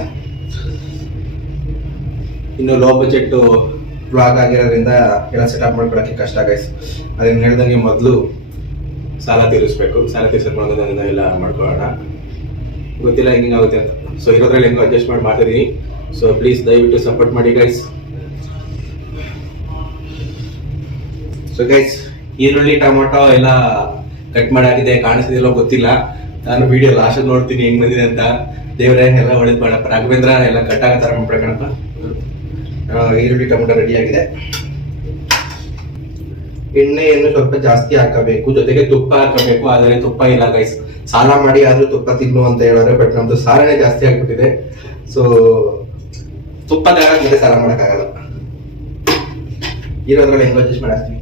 ಇನ್ನು ಲೋ ಬಜೆಟ್ಟು ಬ್ಲಾಗ್ ಆಗಿರೋದ್ರಿಂದ ಎಲ್ಲ ಸೆಟಪ್ ಮಾಡ್ಕೊಳಕ್ಕೆ ಕಷ್ಟ ಗೈಸ್. ಅದನ್ನು ಹೇಳ್ದಂಗೆ ಮೊದಲು ಸಾಲ ತೀರಿಸ್ಬೇಕು. ಸಾಲ ತೀರಿಸೋದ್ರಿಂದ ಎಲ್ಲ ಮಾಡ್ಕೊಳ್ಳೋಣ. ಗೊತ್ತಿಲ್ಲ ಹೆಂಗಾಗುತ್ತೆ ಅಂತ. ಸೊ ಇರೋದ್ರಲ್ಲಿ ಹೆಂಗೋ ಅಡ್ಜಸ್ಟ್ ಮಾಡ್ತಿದ್ದೀನಿ. ಸೊ ಪ್ಲೀಸ್ ದಯವಿಟ್ಟು ಸಪೋರ್ಟ್ ಮಾಡಿ ಗೈಸ್. ಸೊ ಗೈಸ್ ಈರುಳ್ಳಿ, ಟೊಮೊಟೊ ಎಲ್ಲ ಕಟ್ ಮಾಡಾಗಿದೆ, ಕಾಣಿಸ್ತಿದೆಯಲ್ಲೋ ಗೊತ್ತಿಲ್ಲ. ನಾನು ವಿಡಿಯೋ ಲಾಸ್ಟ್ ನೋಡ್ತೀನಿ ಹೆಂಗ್ ಬಂದಿದೆ ಅಂತ. ದೇವರೇ ಎಲ್ಲ ಒಳ್ಳೇದು ಮಾಡಪ್ಪ. ರಾಘವೇಂದ್ರ ಎಲ್ಲ ಕಟ್ ಆಗೋ ಥರ ಮಾಡ್ಬೇಕಣಪ್ಪ. ಈರುಳ್ಳಿ, ಟೊಮೊಟೊ ರೆಡಿ ಆಗಿದೆ. ಎಣ್ಣೆಯನ್ನು ಸ್ವಲ್ಪ ಜಾಸ್ತಿ ಹಾಕಬೇಕು, ಜೊತೆಗೆ ತುಪ್ಪ ಹಾಕಬೇಕು. ಆದರೆ ತುಪ್ಪ ಇಲ್ಲ ಗೈಸ್. ಸಾಲ ಮಾಡಿ ಆದ್ರೂ ತುಪ್ಪ ತಿನ್ನು ಅಂತ ಹೇಳೋರೆ, ಬಟ್ ನಮ್ದು ಸಾಲನೇ ಜಾಸ್ತಿ ಆಗ್ಬಿಟ್ಟಿದೆ. ಸೊ ತುಪ್ಪದ ಮತ್ತೆ ಸಾಲ ಮಾಡೋಕ್ಕಾಗಲ್ಲ. ಇರೋದ್ರಲ್ಲಿ ಹೆಂಗೋ ಅಡ್ಜಸ್ಟ್ ಮಾಡ್ತೀನಿ.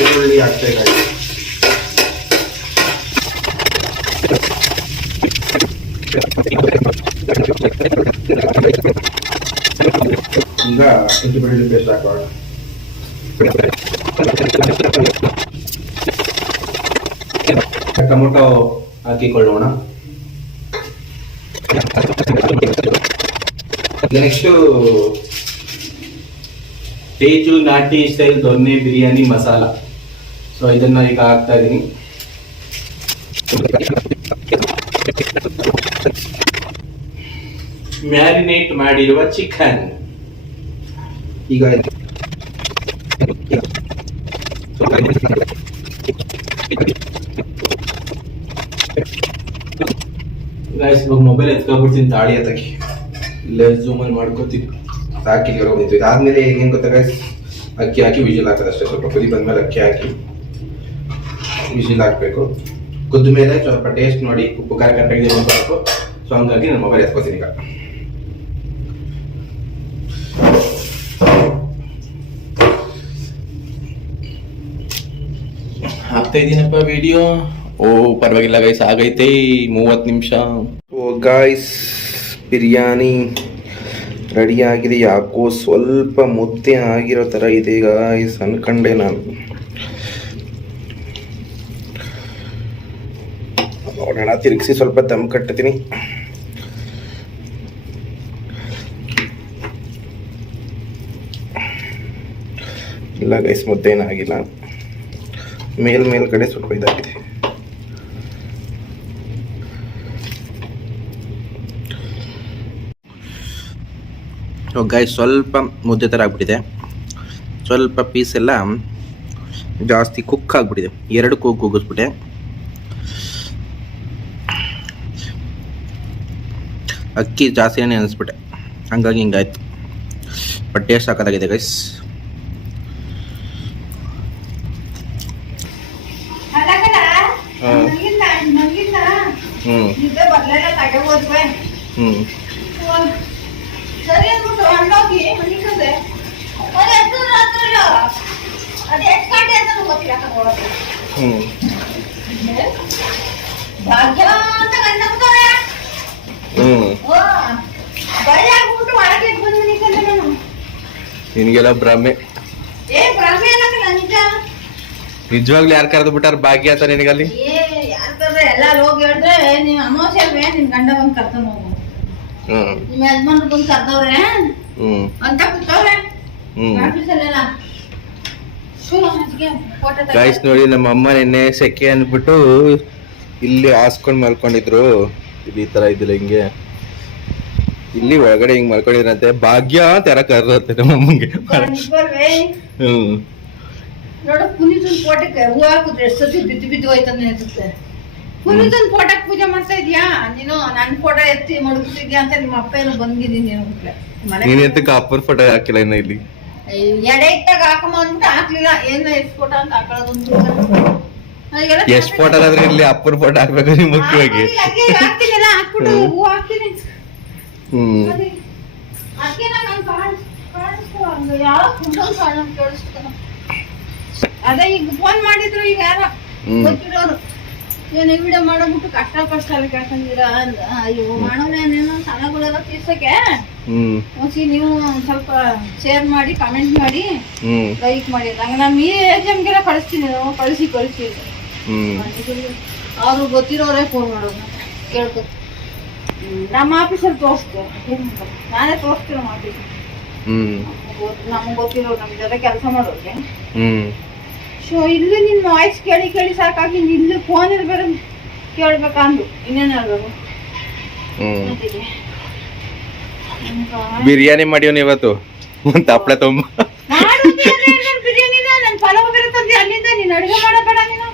ಈರುಳ್ಳಿ ಹಾಕ್ಬೇಕಾಗಿ ಈಗ ಶುಂಠಿ ಬೆಳ್ಳುಳ್ಳಿ ಪೇಸ್ಟ್ ಹಾಕೋಣ. ಟೊಮೊಟೊ ಹಾಕಿಕೊಳ್ಳೋಣ. ನೆಕ್ಸ್ಟ್ ತೇಜು ನಾಟಿ ಸ್ಟೈಲ್ ದೊನ್ನೆ ಬಿರಿಯಾನಿ ಮಸಾಲ. ಸೊ ಇದನ್ನ ಈಗ ಹಾಕ್ತಾ ಇದೀನಿ. ಮ್ಯಾರಿನೇಟ್ ಮಾಡಿರುವ ಚಿಕನ್ ಈಗ ಗೈಸ್ ಇವಾಗ ಮೊಬೈಲ್ ಎತ್ಕೊಬಿಡ್ತೀನಿ ತಾಳಿ ಎತ್ತಕ್ಕೆ. ಇಲ್ಲೇ ಝೂಮಲ್ಲಿ ಮಾಡ್ಕೋತೀನಿ. ಸಾಕಿ ಹೋಗಿತ್ತು. ಇದಾದ್ಮೇಲೆ ಏನೇನು ಗೊತ್ತಾ ಗೈಸ್, ಅಕ್ಕಿ ಹಾಕಿ ವಿಜಿಲ್ ಹಾಕೋದು ಅಷ್ಟೇ. ಸ್ವಲ್ಪ ಕುದಿ ಬಂದ್ಮೇಲೆ ಅಕ್ಕಿ ಹಾಕಿ ವಿಜಿಲ್ ಹಾಕಬೇಕು. ಕುದ್ದ ಮೇಲೆ ಸ್ವಲ್ಪ ಟೇಸ್ಟ್ ನೋಡಿ ಉಪ್ಪು ಖಾರ ಕರೆಕ್ಟಾಗಿ ನೋಡ್ಬೇಕು. ಸೊ ಹಂಗಾಗಿ ನಾನು ಮೊಬೈಲ್ ಎತ್ಕೋತೀನಿ ಈಗ. ಹಾಕ್ತಾ ಇದ್ದೀನಪ್ಪ ವಿಡಿಯೋ. ಓ ಪರವಾಗಿಲ್ಲ ಗೈಸ್, ಆಗೈತೆ 30 ನಿಮಿಷ. ಓ ಗಾಯ್ಸ್, ಬಿರಿಯಾನಿ ರೆಡಿ ಆಗಿದೆ. ಯಾಕೋ ಸ್ವಲ್ಪ ಮುದ್ದೆ ಆಗಿರೋ ಥರ ಇದೆ ಗಾಯ್ಸ್, ಅನ್ಕೊಂಡೆ ನಾನು. ನೋಡೋಣ, ತಿರುಗಿಸಿ ಸ್ವಲ್ಪ ದಮ್ ಕಟ್ತೀನಿ. ಇಲ್ಲ ಗೈಸ್, ಮುದ್ದೆ ಏನಾಗಿಲ್ಲ, ಮೇಲ್ಗಡೆ ಸ್ವಲ್ಪ ಇದಾಗಿದೆ. ಗೈಸ್, ಸ್ವಲ್ಪ ಮುದ್ದೆ ಥರ ಆಗ್ಬಿಟ್ಟಿದೆ. ಸ್ವಲ್ಪ ಪೀಸ್ ಎಲ್ಲ ಜಾಸ್ತಿ ಕುಕ್ ಆಗಿಬಿಟ್ಟಿದೆ. 2 ಕುಕ್ ಹೋಗಿಸ್ಬಿಟ್ಟೆ. ಅಕ್ಕಿ ಜಾಸ್ತಿನೇ ಅನಿಸ್ಬಿಟ್ಟೆ, ಹಂಗಾಗಿ ಹಿಂಗಾಯ್ತು. ಬಟ್ ಟೇಸ್ಟ್ ಹಾಕೋದಾಗಿದೆ ಗೈಸ್. ಸರಿ ಅಂದ್ಬಿಟ್ಟು ಹೊಂಡೋಗಿ ಮನಿಕಂದೆ ಅದು ಎದ್ದು ರಾತ್ರಿಲ್ಲ, ಅದು ಎಷ್ಟು ಗಂಟೆ ಅಂತ ಗೊತ್ತಿಲ್ಲ ನೋಡೋದು. ಭಾಗ್ಯ ಅಂತ ಗಂಡವ್ರೆ ಬಳಿ ಆಗ್ಬಿಟ್ಟು ಒಳಗೆ ಬಂದು ಮನಿಕಂದೆ ನಾನು. ನಿನಗೆಲ್ಲ ಭ್ರಮೆ. ಭ್ರಮೆ ಅನ್ನಲ್ಲ, ನಿಜ. ನಿಜವಾಗ್ಲೂ ಯಾರು ಕರೆದು ಬಿಟ್ಟಾರ ಭಾಗ್ಯ ಅಂತ ನಿನಗಲ್ಲಿ? ಯಾರು ಕರ್ದ್ರೆ ಎಲ್ಲ ಹೋಗಿ ಹೇಳಿದ್ರೆ ನೀವ್ ಅಮಾವಾಸ್ಯೆ ಅಲ್ವೇ ನಿನ್ ಗಂಡ ಬಂದು ಕರ್ಕೊಂಡು ಹೋಗು, ನಿಮ್ಮ ಯಜಮಾನ್ರು ಬಂದು ಕರ್ದವ್ರೆ ಅಂತ ಕೂತವ್ರೆ ಆಫೀಸಲ್ಲೆಲ್ಲ. ಗೈಸ್ ನೋಡಿ, ನಮ್ಮ ಅಮ್ಮ ನಿನ್ನೆ ಸೆಕೆ ಅಂದ್ಬಿಟ್ಟು ಇಲ್ಲಿ ಹಾಸ್ಕೊಂಡ್ ಮಲ್ಕೊಂಡಿದ್ರು. ಈ ತರ ಇದಿಲ್ಲ, ಹಿಂಗೆ ಇಲ್ಲಿ ಒಳಗಡೆ ಹಿಂಗ್ ಮಲ್ಕೊಂಡಿದ್ರಂತೆ. ಭಾಗ್ಯ ಅಂತ ಯಾರ ಕರ್ರತ್ತೆ ನಮ್ಮ ಅಮ್ಮಂಗೆ. ನೋಡ, ಪುನೀತನ್ ಫೋಟೋಕ್ಕೆ ಹೂ ಹಾಕುದ್ರೆ ಎಷ್ಟು ಸತಿ ಬಿದ್ದು ಹೋಯ್ತಂತ ಅನ್ಸುತ್ತೆ. ಪುನೀತನ್ ಫೋಟೋಕ್ ಪೂಜೆ ಮಾಡ್ತಾ ಇದ್ಯಾ ನೀನು? ನನ್ ಫೋಟೋ ಎತ್ತಿ ಮಡಗ್ತಿದ್ಯಾ ಅಂತ ನಿಮ್ಮ ಅಪ್ಪ ಏನೋ ಬಂದಿದ್ದೀನಿ ನೀನ್ ಎಂತಕ್ಕೆ ಅಪ್ಪನ ಫೋಟೋ ಹಾಕಿಲ್ಲ ಇನ್ನ ಇಲ್ಲಿ? ಎಡೆ ಇಟ್ಟಾಗ ಹಾಕಮ್ಮ ಅಂದ್ಬಿಟ್ಟು ಹಾಕ್ಲಿಲ್ಲ. ಏನು ಎಷ್ಟು ಫೋಟೋ ಅಂತ ಹಾಕೊಳ್ಳೋದು? ಎಷ್ಟ್ ಫೋಟೋ ಆದ್ರೆ ಇಲ್ಲಿ ಅಪ್ಪನ ಫೋಟೋ ಹಾಕ್ಬೇಕು ನಿಮ್ ಮುಖ್ಯವಾಗಿ. ಹಾಕ್ತೀನಿಲ್ಲ, ಹಾಕ್ಬಿಟ್ಟು ಹೂ ಹಾಕ್ತೀನಿ. ಅದಕ್ಕೆ ನಾನು ಕಾಣಿಸ್ಕೊ ಯಾವ ಕೇಳಿಸ್ತಾನ. ಅದೇ ಈಗ ಫೋನ್ ಮಾಡಿದ್ರು, ಈಗ ಯಾರ ಗೊತ್ತಿರೋರು ಏನ್ ವಿಡಿಯೋ ಮಾಡಬಿಟ್ಟು ಕಷ್ಟ ಅಲ್ಲಿ ಕೇಳ್ಕೊಂಡಿರ ಅಂದ. ಅಯ್ಯೋ ಮಾಡೋನೇನೇನೋ ಸಣ್ಣಗಳೆಲ್ಲ ತೀರ್ಸಕ್ಕೆ ಹೊಸಿ ನೀವು ಸ್ವಲ್ಪ ಶೇರ್ ಮಾಡಿ, ಕಮೆಂಟ್ ಮಾಡಿ, ಲೈಕ್ ಮಾಡಿ. ನಂಗೆ ನಾನು ಈ ಎಕ್ಸಾಮ್ಗೆಲ್ಲ ಕಳಿಸ್ತೀನಿ, ಕಳಿಸಿ ಅವ್ರು ಗೊತ್ತಿರೋರೇ ಫೋನ್ ಮಾಡೋದು ಕೇಳ್ಕೊ. ನಮ್ಮ ಆಫೀಸಲ್ಲಿ ತೋರಿಸ್ತೆ, ನಾನೇ ತೋರಿಸ್ತೀನಿ ನಮ್ಮ ಆಫೀಸ್. ನಮ್ಗೆ ಗೊತ್ತಿರೋ ನಮ್ ಜೊತೆ ಕೆಲಸ ಮಾಡೋರಿಗೆ. ಸೊ ಇಲ್ಲಿ ನಿನ್ ವಾಯ್ಸ್ ಕೇಳಿ ಸಾಕಾಗಿ ಇಲ್ಲಿ ಫೋನ್ ಬೇರೆ ಕೇಳ್ಬೇಕಂದು ಇನ್ನೇನ್ ಹೇಳ್ಬೇಕು. ಬಿರಿಯಾನಿ ಮಾಡಿವ್ನಿ ಇವತ್ತು, ಒಂದ್ ಹಪ್ಳ ತುಂಬ ಬಿರಿಯಾನಿನ ನನ್ ಪಲಾವ್ ಬೇರೆ ತಂದಿ ಅಲ್ಲಿಂದ. ನೀನ್ ಅಡುಗೆ ಮಾಡಬೇಡ ನೀನು,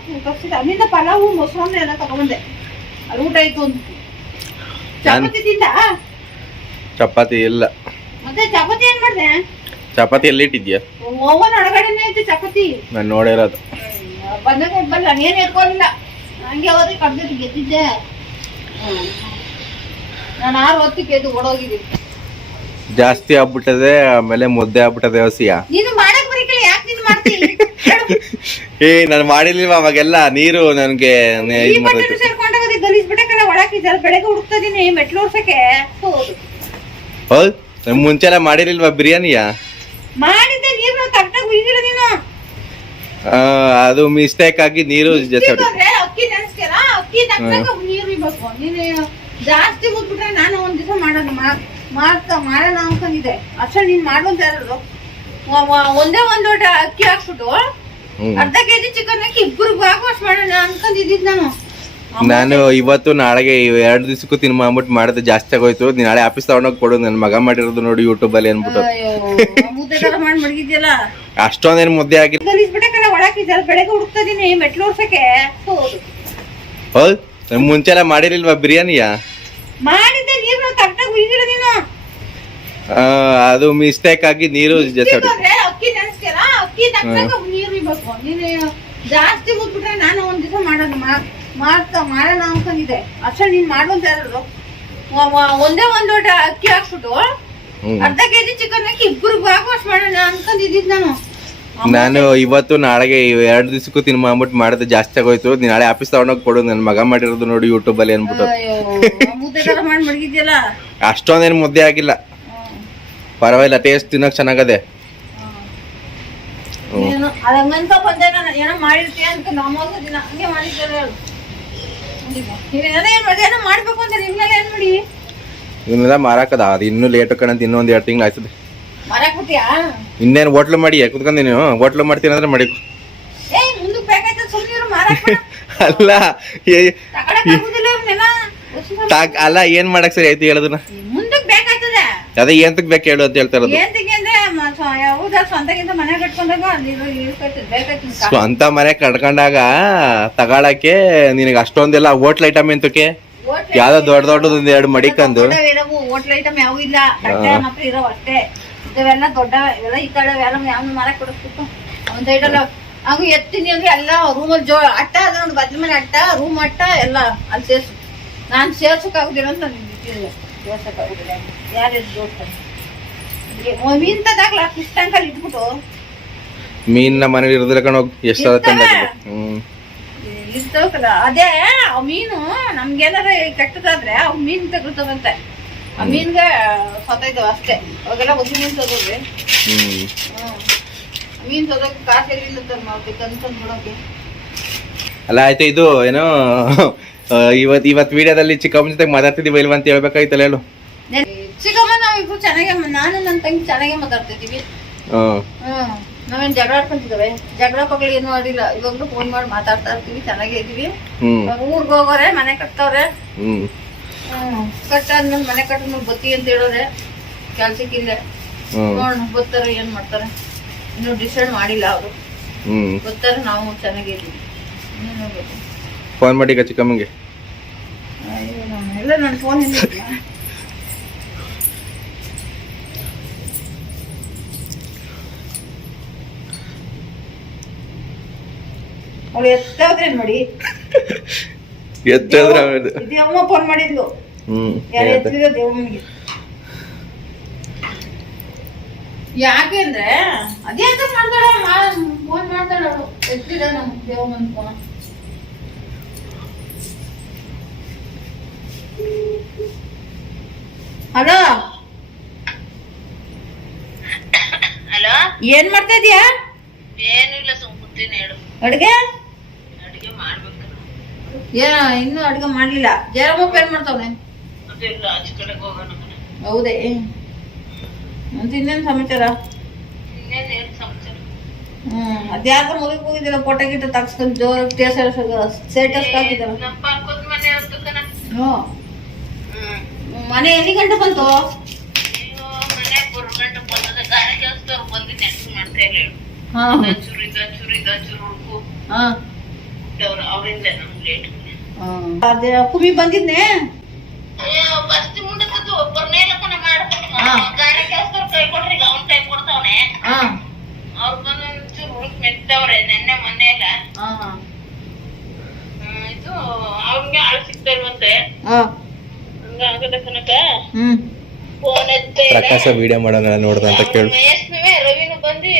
ಅಲ್ಲಿಂದ ಪಲಾವು ಮೊಸರನ್ನ ಎಲ್ಲ ತಗೊಂಡೆ. ಅಲ್ಲಿ ಊಟ ಆಯ್ತು ಅಂತ. ಚಪಾತಿ ತಿಂದ? ಚಪಾತಿ ಇಲ್ಲ. ಮತ್ತೆ ಚಪಾತಿ ಏನ್ ಮಾಡ್ದೆ? ಚಪಾತಿ ಎಲ್ಲಿ ಇಟ್ಟಿದ್ಯಾ? ಓವನ್ ಒಳಗಡೆನೆ ಐತೆ ಚಪಾತಿ. ನಾನು ನೋಡಿರೋದು. ಬಂದಾಗ ಬಲ್ಲ, ಏನ್ ಎತ್ಕೊಂಡಿಲ್ಲ, ಹಂಗೆ ಹೋದ್ರೆ ಕಡ್ದಿದ್ದು ಗೆದ್ದಿದ್ದೆ. ನಾನು 6 ಹೊತ್ತಿಗೆ ಗೆದ್ದು ಓಡೋಗಿದ್ದೀನಿ. ಜಾಸ್ತಿ ಆಗ್ಬಿಟ್ಟದೆ, ಆಮೇಲೆ ಮುದ್ದೆ ಆಗ್ಬಿಟ್ಟದೆ ಹಸಿಯ. ನೀನು ಮಾಡಕ್ ಬರೀಕಲ್ಲ, ಯಾಕೆ ನೀನು ಮಾಡ್ತೀನಿ? ನಾನು ಮಾಡಿರ್ಲಿಲ್ವ ಅವಾಗೆಲ್ಲ. ನೀರು ನನ್ಗೆ ಸೇರ್ಕೊಂಡೋಗೋದಿ ಗಲೀಜ್ ಬಿಟ್ಟೆ ಒಳಗೆ ಬೆಳಗ್ಗೆ ಹುಡುಕ್ತದೀನಿ ಮೆಟ್ಲು ಓಡ್ಸಕ್ಕೆ. ಹೌದ್, ಮುಂಚೆಲ್ಲ ಮಾಡಿರ್ಲಿಲ್ವಾ ಬಿರಿಯಾನಿಯ? ಮಾಡಿದ್ದೆ, ನೀರು ಕರೆಕ್ಟಾಗಿ ಉಯ್ದಿರ ನೀನು. ಅದು ಮಿಸ್ಟೇಕ್ ಆಗಿ ನೀರು ಅಕ್ಕಿ ನೆನ್ಸ್ತೀರ, ಅಕ್ಕಿ ತಕ್ಕ ನೀರು ಇರ್ಬೇಕು. ನೀನು ಜಾಸ್ತಿ ಕೂತ್ಬಿಟ್ರೆ ನಾನು ಒಂದ್ ದಿವಸ ಮಾಡೋಣ ಅನ್ಕೊಂಡಿದ್ದೆ. ಅಷ್ಟೇ ನೀನ್ ಮಾಡುವಂತ ಯಾರು ಒಂದೇ ಒಂದ್ ಲೋಟ ಅಕ್ಕಿ ಹಾಕ್ಬಿಟ್ಟು ಅರ್ಧ ಕೆಜಿ ಚಿಕನ್ ಹಾಕಿ ಇಬ್ಬರಿಗೂ ಅಷ್ಟು ಮಾಡೋಣ ಅನ್ಕೊಂಡಿದ್ದಿದ್ ನಾನು. ನಾನು ಇವತ್ತು ನಾಳೆಗೆ 2 ದಿವಸಕ್ಕೂ ತಿನ್ಬಿಟ್ಟು ಮಾಡಿದ್ರೆ ಜಾಸ್ತಿ ಆಗೋಯ್ತು. ನಾಳೆ ಆಫೀಸ್ ತಗೊಂಡೋಗಿ ಕೊಡು, ನನ್ನ ಮಗ ಮಾಡಿರೋದು ನೋಡಿ ಯೂಟ್ಯೂಬ್ ಅಲ್ಲಿ ಅನ್ಬಿಟ್ಟು. ಮಾಡಿ ಮಡಗಿದ್ಯಲ್ಲ, ಅಷ್ಟೊಂದೇನು ಮುದ್ದೆ ಆಗಿ ಒಳಗೆ ಬೆಳಗ್ಗೆ ಹುಡುಕ್ತದೀನಿ ಮೆಟ್ಲು ಓಡ್ಸಕ್ಕೆ. ಹೌದ್, ಮುಂಚೆಲ್ಲ ಮಾಡಿರ್ಲಿಲ್ವಾ ಬಿರಿಯಾನಿಯ? ಮಾಡಿದ್ದೆ, ನೀರು ಕರೆಕ್ಟಾಗಿ ಉಯ್ದಿರ ನೀನು. ಅದು ಮಿಸ್ಟೇಕ್ ಆಗಿ ನೀರು ಅಕ್ಕಿ ನೆನ್ಸ್ತೀರ, ಅಕ್ಕಿ ತಕ್ಕ ನೀರು ಇರ್ಬೇಕು. ನೀನು ಜಾಸ್ತಿ ಕೂತ್ಬಿಟ್ರೆ ನಾನು ಒಂದ್ ದಿವಸ ಮಾಡೋಣ ಅನ್ಕೊಂಡಿದ್ದೆ. ಅಷ್ಟೇ ನೀನ್ ಮಾಡುವಂತ ಯಾರು ಒಂದೇ ಒಂದ್ ಲೋಟ ಅಕ್ಕಿ ಹಾಕ್ಬಿಟ್ಟು ಅರ್ಧ ಕೆಜಿ ಚಿಕನ್ ಹಾಕಿ ಇಬ್ಬರಿಗೂ ಅಷ್ಟು ಮಾಡೋಣ ಅನ್ಕೊಂಡಿದ್ದಿದ್ ನಾನು. ನಾನು ಇವತ್ತು ನಾಳೆಗೆ 2 ದಿವಸಕ್ಕೂ ತಿನ್ಬಿಟ್ಟು ಮಾಡಿದ್ರೆ ಜಾಸ್ತಿ ಆಗೋಯ್ತು. ನೀನ್ ನಾಳೆ ಆಫೀಸ್ ತಗೊಂಡೋಗಿ ಕೊಡು, ನನ್ ಮಗ ಮಾಡಿರೋದು ನೋಡಿ ಯೂಟ್ಯೂಬ್ ಅಲ್ಲಿ ಅನ್ಬಿಟ್ಟು. ಮುದ್ದೆ ಮಾಡಿ ಮಡಗಿದ್ಯಲ್ಲ. ಅಷ್ಟೊಂದೇನು ಮುದ್ದೆ ಆಗಿಲ್ಲ, ಪರವಾಗಿಲ್ಲ, ಟೇಸ್ಟ್ ತಿನ್ನಕ್ ಚೆನ್ನಾಗದೆ. ಅದಂಗಂತ ಬಂದೆ ನಾನು ಏನೋ ಮಾಡಿರ್ತೀಯ ಅಂತ ನಮ್ಮೋಗ ದಿನ ಹಂಗೆ ಮಾಡಿದ್ದಾರೆ. ಏನೋ ಮಾಡ್ಬೇಕು ಅಂತ ನಿಮ್ಗೆಲ್ಲ ಏನ್ ಮಾಡಿ ಇವನ್ನೆಲ್ಲ ಮಾರಾಕದ, ಅದು ಇನ್ನೂ ಲೇಟ್ ಕಣಂತ ಇನ್ನೊಂದ್ 2 ತಿಂಗಳು ಆಯ್ತದೆ. ಮಾರಾಕ್ ಬಿಟ್ಟಿಯಾ? ಇನ್ನೇನು ಹೋಟ್ಲು ಮಾಡಿ ಕುತ್ಕೊಂಡ್ ನೀನು ಹೋಟ್ಲು ಮಾಡ್ತೀನಿ ಅಂದ್ರೆ ಮಾಡಿ. ಮುಂದಕ್ಕೆ ಬೇಕಾಯ್ತದ ಸುಮ್ಮನೆ ಮಾರಾಕ್ ಅಲ್ಲ ತಗೊಳಕ್ಕಾಗುದಿಲ್ಲ ಇವ್ನೆಲ್ಲ. ಅಲ್ಲ ಏನ್ ಮಾಡಕ್ ಸರಿ ಆಯ್ತು ಹೇಳೋದನ್ನ. ಮುಂದಕ್ಕೆ ಬೇಕಾಯ್ತದ. ಅದೇ ಎಂತಕ್ ಬೇಕು ಹೇಳು ಅಂತ ಹೇಳ್ತಾ ಇರೋದು. ಎಂತಕ್ಕೆ ಅಂದ್ರೆ ಯಾವ್ದ ಸ್ವಂತಕ್ಕಿಂತ ಮನೆ ಕಟ್ಕೊಂಡಾಗ ಅಲ್ಲಿ ಬೇಕಾಯ್ತದ. ಸ್ವಂತ ಮನೆ ಕಟ್ಕೊಂಡಾಗ ತಗೊಳಕ್ಕೆ ನಿನಗೆ ಅಷ್ಟೊಂದೆಲ್ಲ ಹೋಟ್ಲ್ ಐಟಮ್ ಎಂತಕ್ಕೆ? ಯಾವ್ದೋ ದೊಡ್ಡದೊಂದು 2 ಮಡಿಕಂದು ಹೋಟ್ಲ್ ಐಟಮ್ ಯಾವ ಇಲ್ಲ, ಬಟ್ಟೆ ಮಾತ್ರ ಇರೋವು ಅಷ್ಟೇ. ಇವೆಲ್ಲ ದೊಡ್ಡ ಇವೆಲ್ಲ ಈ ಕಡೆ ಯಾವ ಮಾರಕ್ ಕೊಡಿಸ್ಬೇಕು ಒಂದ್ ಐಟಲ್ಲ. ಹಂಗ ಎತ್ತೀನಿ ಅಂದ್ರೆ ಎಲ್ಲ ರೂಮಲ್ಲಿ ಅಟ್ಟ ಅದ ನೋಡಿ, ಬದ್ಲ ಮನೆ ಅಟ್ಟ, ರೂಮ್ ಅಟ್ಟ ಎಲ್ಲ ಅಲ್ಲಿ ಸೇರ್ಸು. ನಾನ್ ಸೇರ್ಸಕ್ಕಾಗುದಿಲ್ಲ ಅಂತ ಸೇರ್ಸಕ್ಕಾಗುದಿಲ್ಲ. ಯಾರ್ಯಾರು ಜೋಡ್ತಾರೆ ಮೀನ್ ತದಾಗ್ಲ ಕಿಷ್ಟಂಕಲ್ಲಿ ಇಟ್ಬಿಟ್ಟು ಮೀನ್ ಮನೇಲಿ ಇರೋದಿಲ್ಲ ಕಣೋಗ್, ಎಷ್ಟು ಇರ್ತವಲ್ಲ. ಅದೇ ಆ ಮೀನು ನಮ್ಗೇನಾರ ಕೆಟ್ಟದಾದ್ರೆ ಅವ್ ಮೀನ್ ತಗೊಳ್ತವಂತೆ. ಆ ಮೀನ್ಗೆ ಸತ್ತೈತವ ಅಷ್ಟೇ. ಅವಾಗೆಲ್ಲ ಹೊಸ ಮೀನ್ ತಗೋದ್ರಿ. ಮೀನ್ ತಗೋಕ್ ಕಾಸು ಎಲ್ಲಿಂದ ತಂದು ಬಿಡೋಕೆ. ಅಲ್ಲ ಆಯ್ತು, ಇದು ಏನೋ ಇವತ್ ವಿಡಿಯೋದಲ್ಲಿ ಚಿಕ್ಕಮ್ಮನ ಜೊತೆ ಮಾತಾಡ್ತಿದೀವಿ ಇಲ್ವಾ ಅಂತ ಹೇಳ್ಬೇಕಾಯ್ತಲ್ಲ ಹೇಳು. ಚಿಕ್ಕಮ್ಮ ನಾವಿಬ್ರು ಚೆನ್ನಾಗೆ, ನಾನು ನನ್ನ ತಂಗಿ ಚೆನ್ನಾಗೆ ಮಾತಾಡ್ತಿದೀವಿ. ನಾವೇನ್ ಜಗಳ ಆಡ್ಕೊಂತಿದ್ದೇವೆ, ಜಗಳ ಪಗಳ ಏನು ಆಡಿಲ್ಲ. ಇವಾಗ್ಲೂ ಫೋನ್ ಮಾಡಿ ಮಾತಾಡ್ತಾ ಇರ್ತೀವಿ, ಚೆನ್ನಾಗೇ ಇದೀವಿ. ಊರ್ಗ್ ಹೋಗೋರೆ, ಮನೆ ಕಟ್ತವ್ರೆ. ಕಟ್ಟಾದ್ಮೇಲೆ ಮನೆ ಕಟ್ಟಿದ್ಮೇಲೆ ಬತ್ತಿ ಅಂತ ಹೇಳೋರೆ, ಕೆಲ್ಸಕ್ಕಿಲ್ಲ. ನೋಡ್ ಬರ್ತಾರೆ, ಏನ್ ಮಾಡ್ತಾರೆ ಇನ್ನು ಡಿಸೈಡ್ ಮಾಡಿಲ್ಲ ಅವರು. ಬರ್ತಾರೆ, ನಾವು ಚೆನ್ನಾಗಿದ್ದೀವಿ. ಫೋನ್ ಮಾಡಿ ಚಿಕ್ಕಮ್ಮಂಗೆ. ಎಲ್ಲ ನನ್ನ ಫೋನ್ ಇಲ್ಲ. ಅವಳು ಎತ್ತಾದ್ರೆ ನೋಡಿ, ದೇವಮ್ಮ ಫೋನ್ ಮಾಡಿದ್ಲು. ಯಾರು ಎತ್ತಿದ ದೇವಮ್ಮನಿಗೆ. ಯಾಕೆ ಅಂದ್ರೆ ಅದೇ ಅಂತ ಮಾಡ್ತಾಳ, ಫೋನ್ ಮಾಡ್ತಾಳ ಅವಳು. ಎತ್ತಿದ ನಮ್ ದೇವಮ್ಮನ ಫೋನ್. ಹಲೋ ಹಲೋ, ಏನ್ ಮಾಡ್ತಾ ಇದೀಯಾ? ಏನಿಲ್ಲ, ಸುಮ್ಕುತ್ತೀನಿ. ಹೇಳು. ಅಡ್ಗೆ ಮಾಡ್ಬೇಕು. ಇನ್ನು ಅಡ್ಗೆ ಮಾಡ್ಲಿಲ್ಲ. ಜಯರಾಮಪ್ಪ ಏನ್ ಮಾಡ್ತಾವನೆ? ಅದೆಲ್ಲ ಆಚೆ ಕಡೆಗೆ ಹೋಗೋಣ. ಹೌದೇ? ಅಂತ ಇನ್ನೇನ್ ಸಮಾಚಾರ? ಇನ್ನೇನ್ ಸಮಾಚಾರ? ಅದ್ಯಾವ್ದು ಮುಗಿಕ್ ಹೋಗಿದ್ದೀರ? ಫೋಟೋ ಗಿಟ ತಗ್ಸ್ಕೊಂಡು ಜೋರ್ ಸ್ಟೇಟಸ್ ಹಾಕಿದಾರ. ನಮ್ಮ ಪಕ್ಕದ ಮನೆ ಅಂತಕನ. ಮನೆ ಎಲ್ಲಿ ಗಂಟೆ ಬಂತು? ಮನೆ 4 ಗಂಟೆ ಬಂದದ. ಗಾಡಿ ಕೆಲಸದವ್ರು ಬಂದು ನೆನ್ಸು ಮಾಡ್ತಾ ಇಲ್ಲ. ಚೂರು ಹುಡುಕು ಅವರಿಂದ ನಮ್ಗೆ ಲೇಟ್. ಅದೇ ಕುಮಿ ಬಂದಿದ್ನೆ. ಬಸ್ತಿ ಮುಂದಕ್ಕದ್ದು ಒಬ್ಬರನ್ನೇ ಲಕ್ಕನ ಮಾಡ್ಬೇಕು. ಗಾಡಿ ಕೆಲಸದವ್ರು ಕೈ ಕೊಡ್ರಿ, ಅವ್ನ್ ಕೈ ಕೊಡ್ತಾವನೆ. ಅವ್ರು ಬಂದು ಒಂಚೂರು ಹುಡುಕ್ ಮೆತ್ತವ್ರೆ ನೆನ್ನೆ ಮೊನ್ನೆ ಎಲ್ಲ. ಇದು ಅವ್ನಿಗೆ ಆಳು ಸಿಗ್ತಾ ಇಲ್ವಂತೆ. ಹಂಗಾಗದ ಕನಕ ಫೋನ್ ಪ್ರಕಾಶ ವಿಡಿಯೋ ಮಾಡೋಣ ನೋಡ್ದ ಅಂತ ಕೇಳು. ರವಿನು ಬಂದು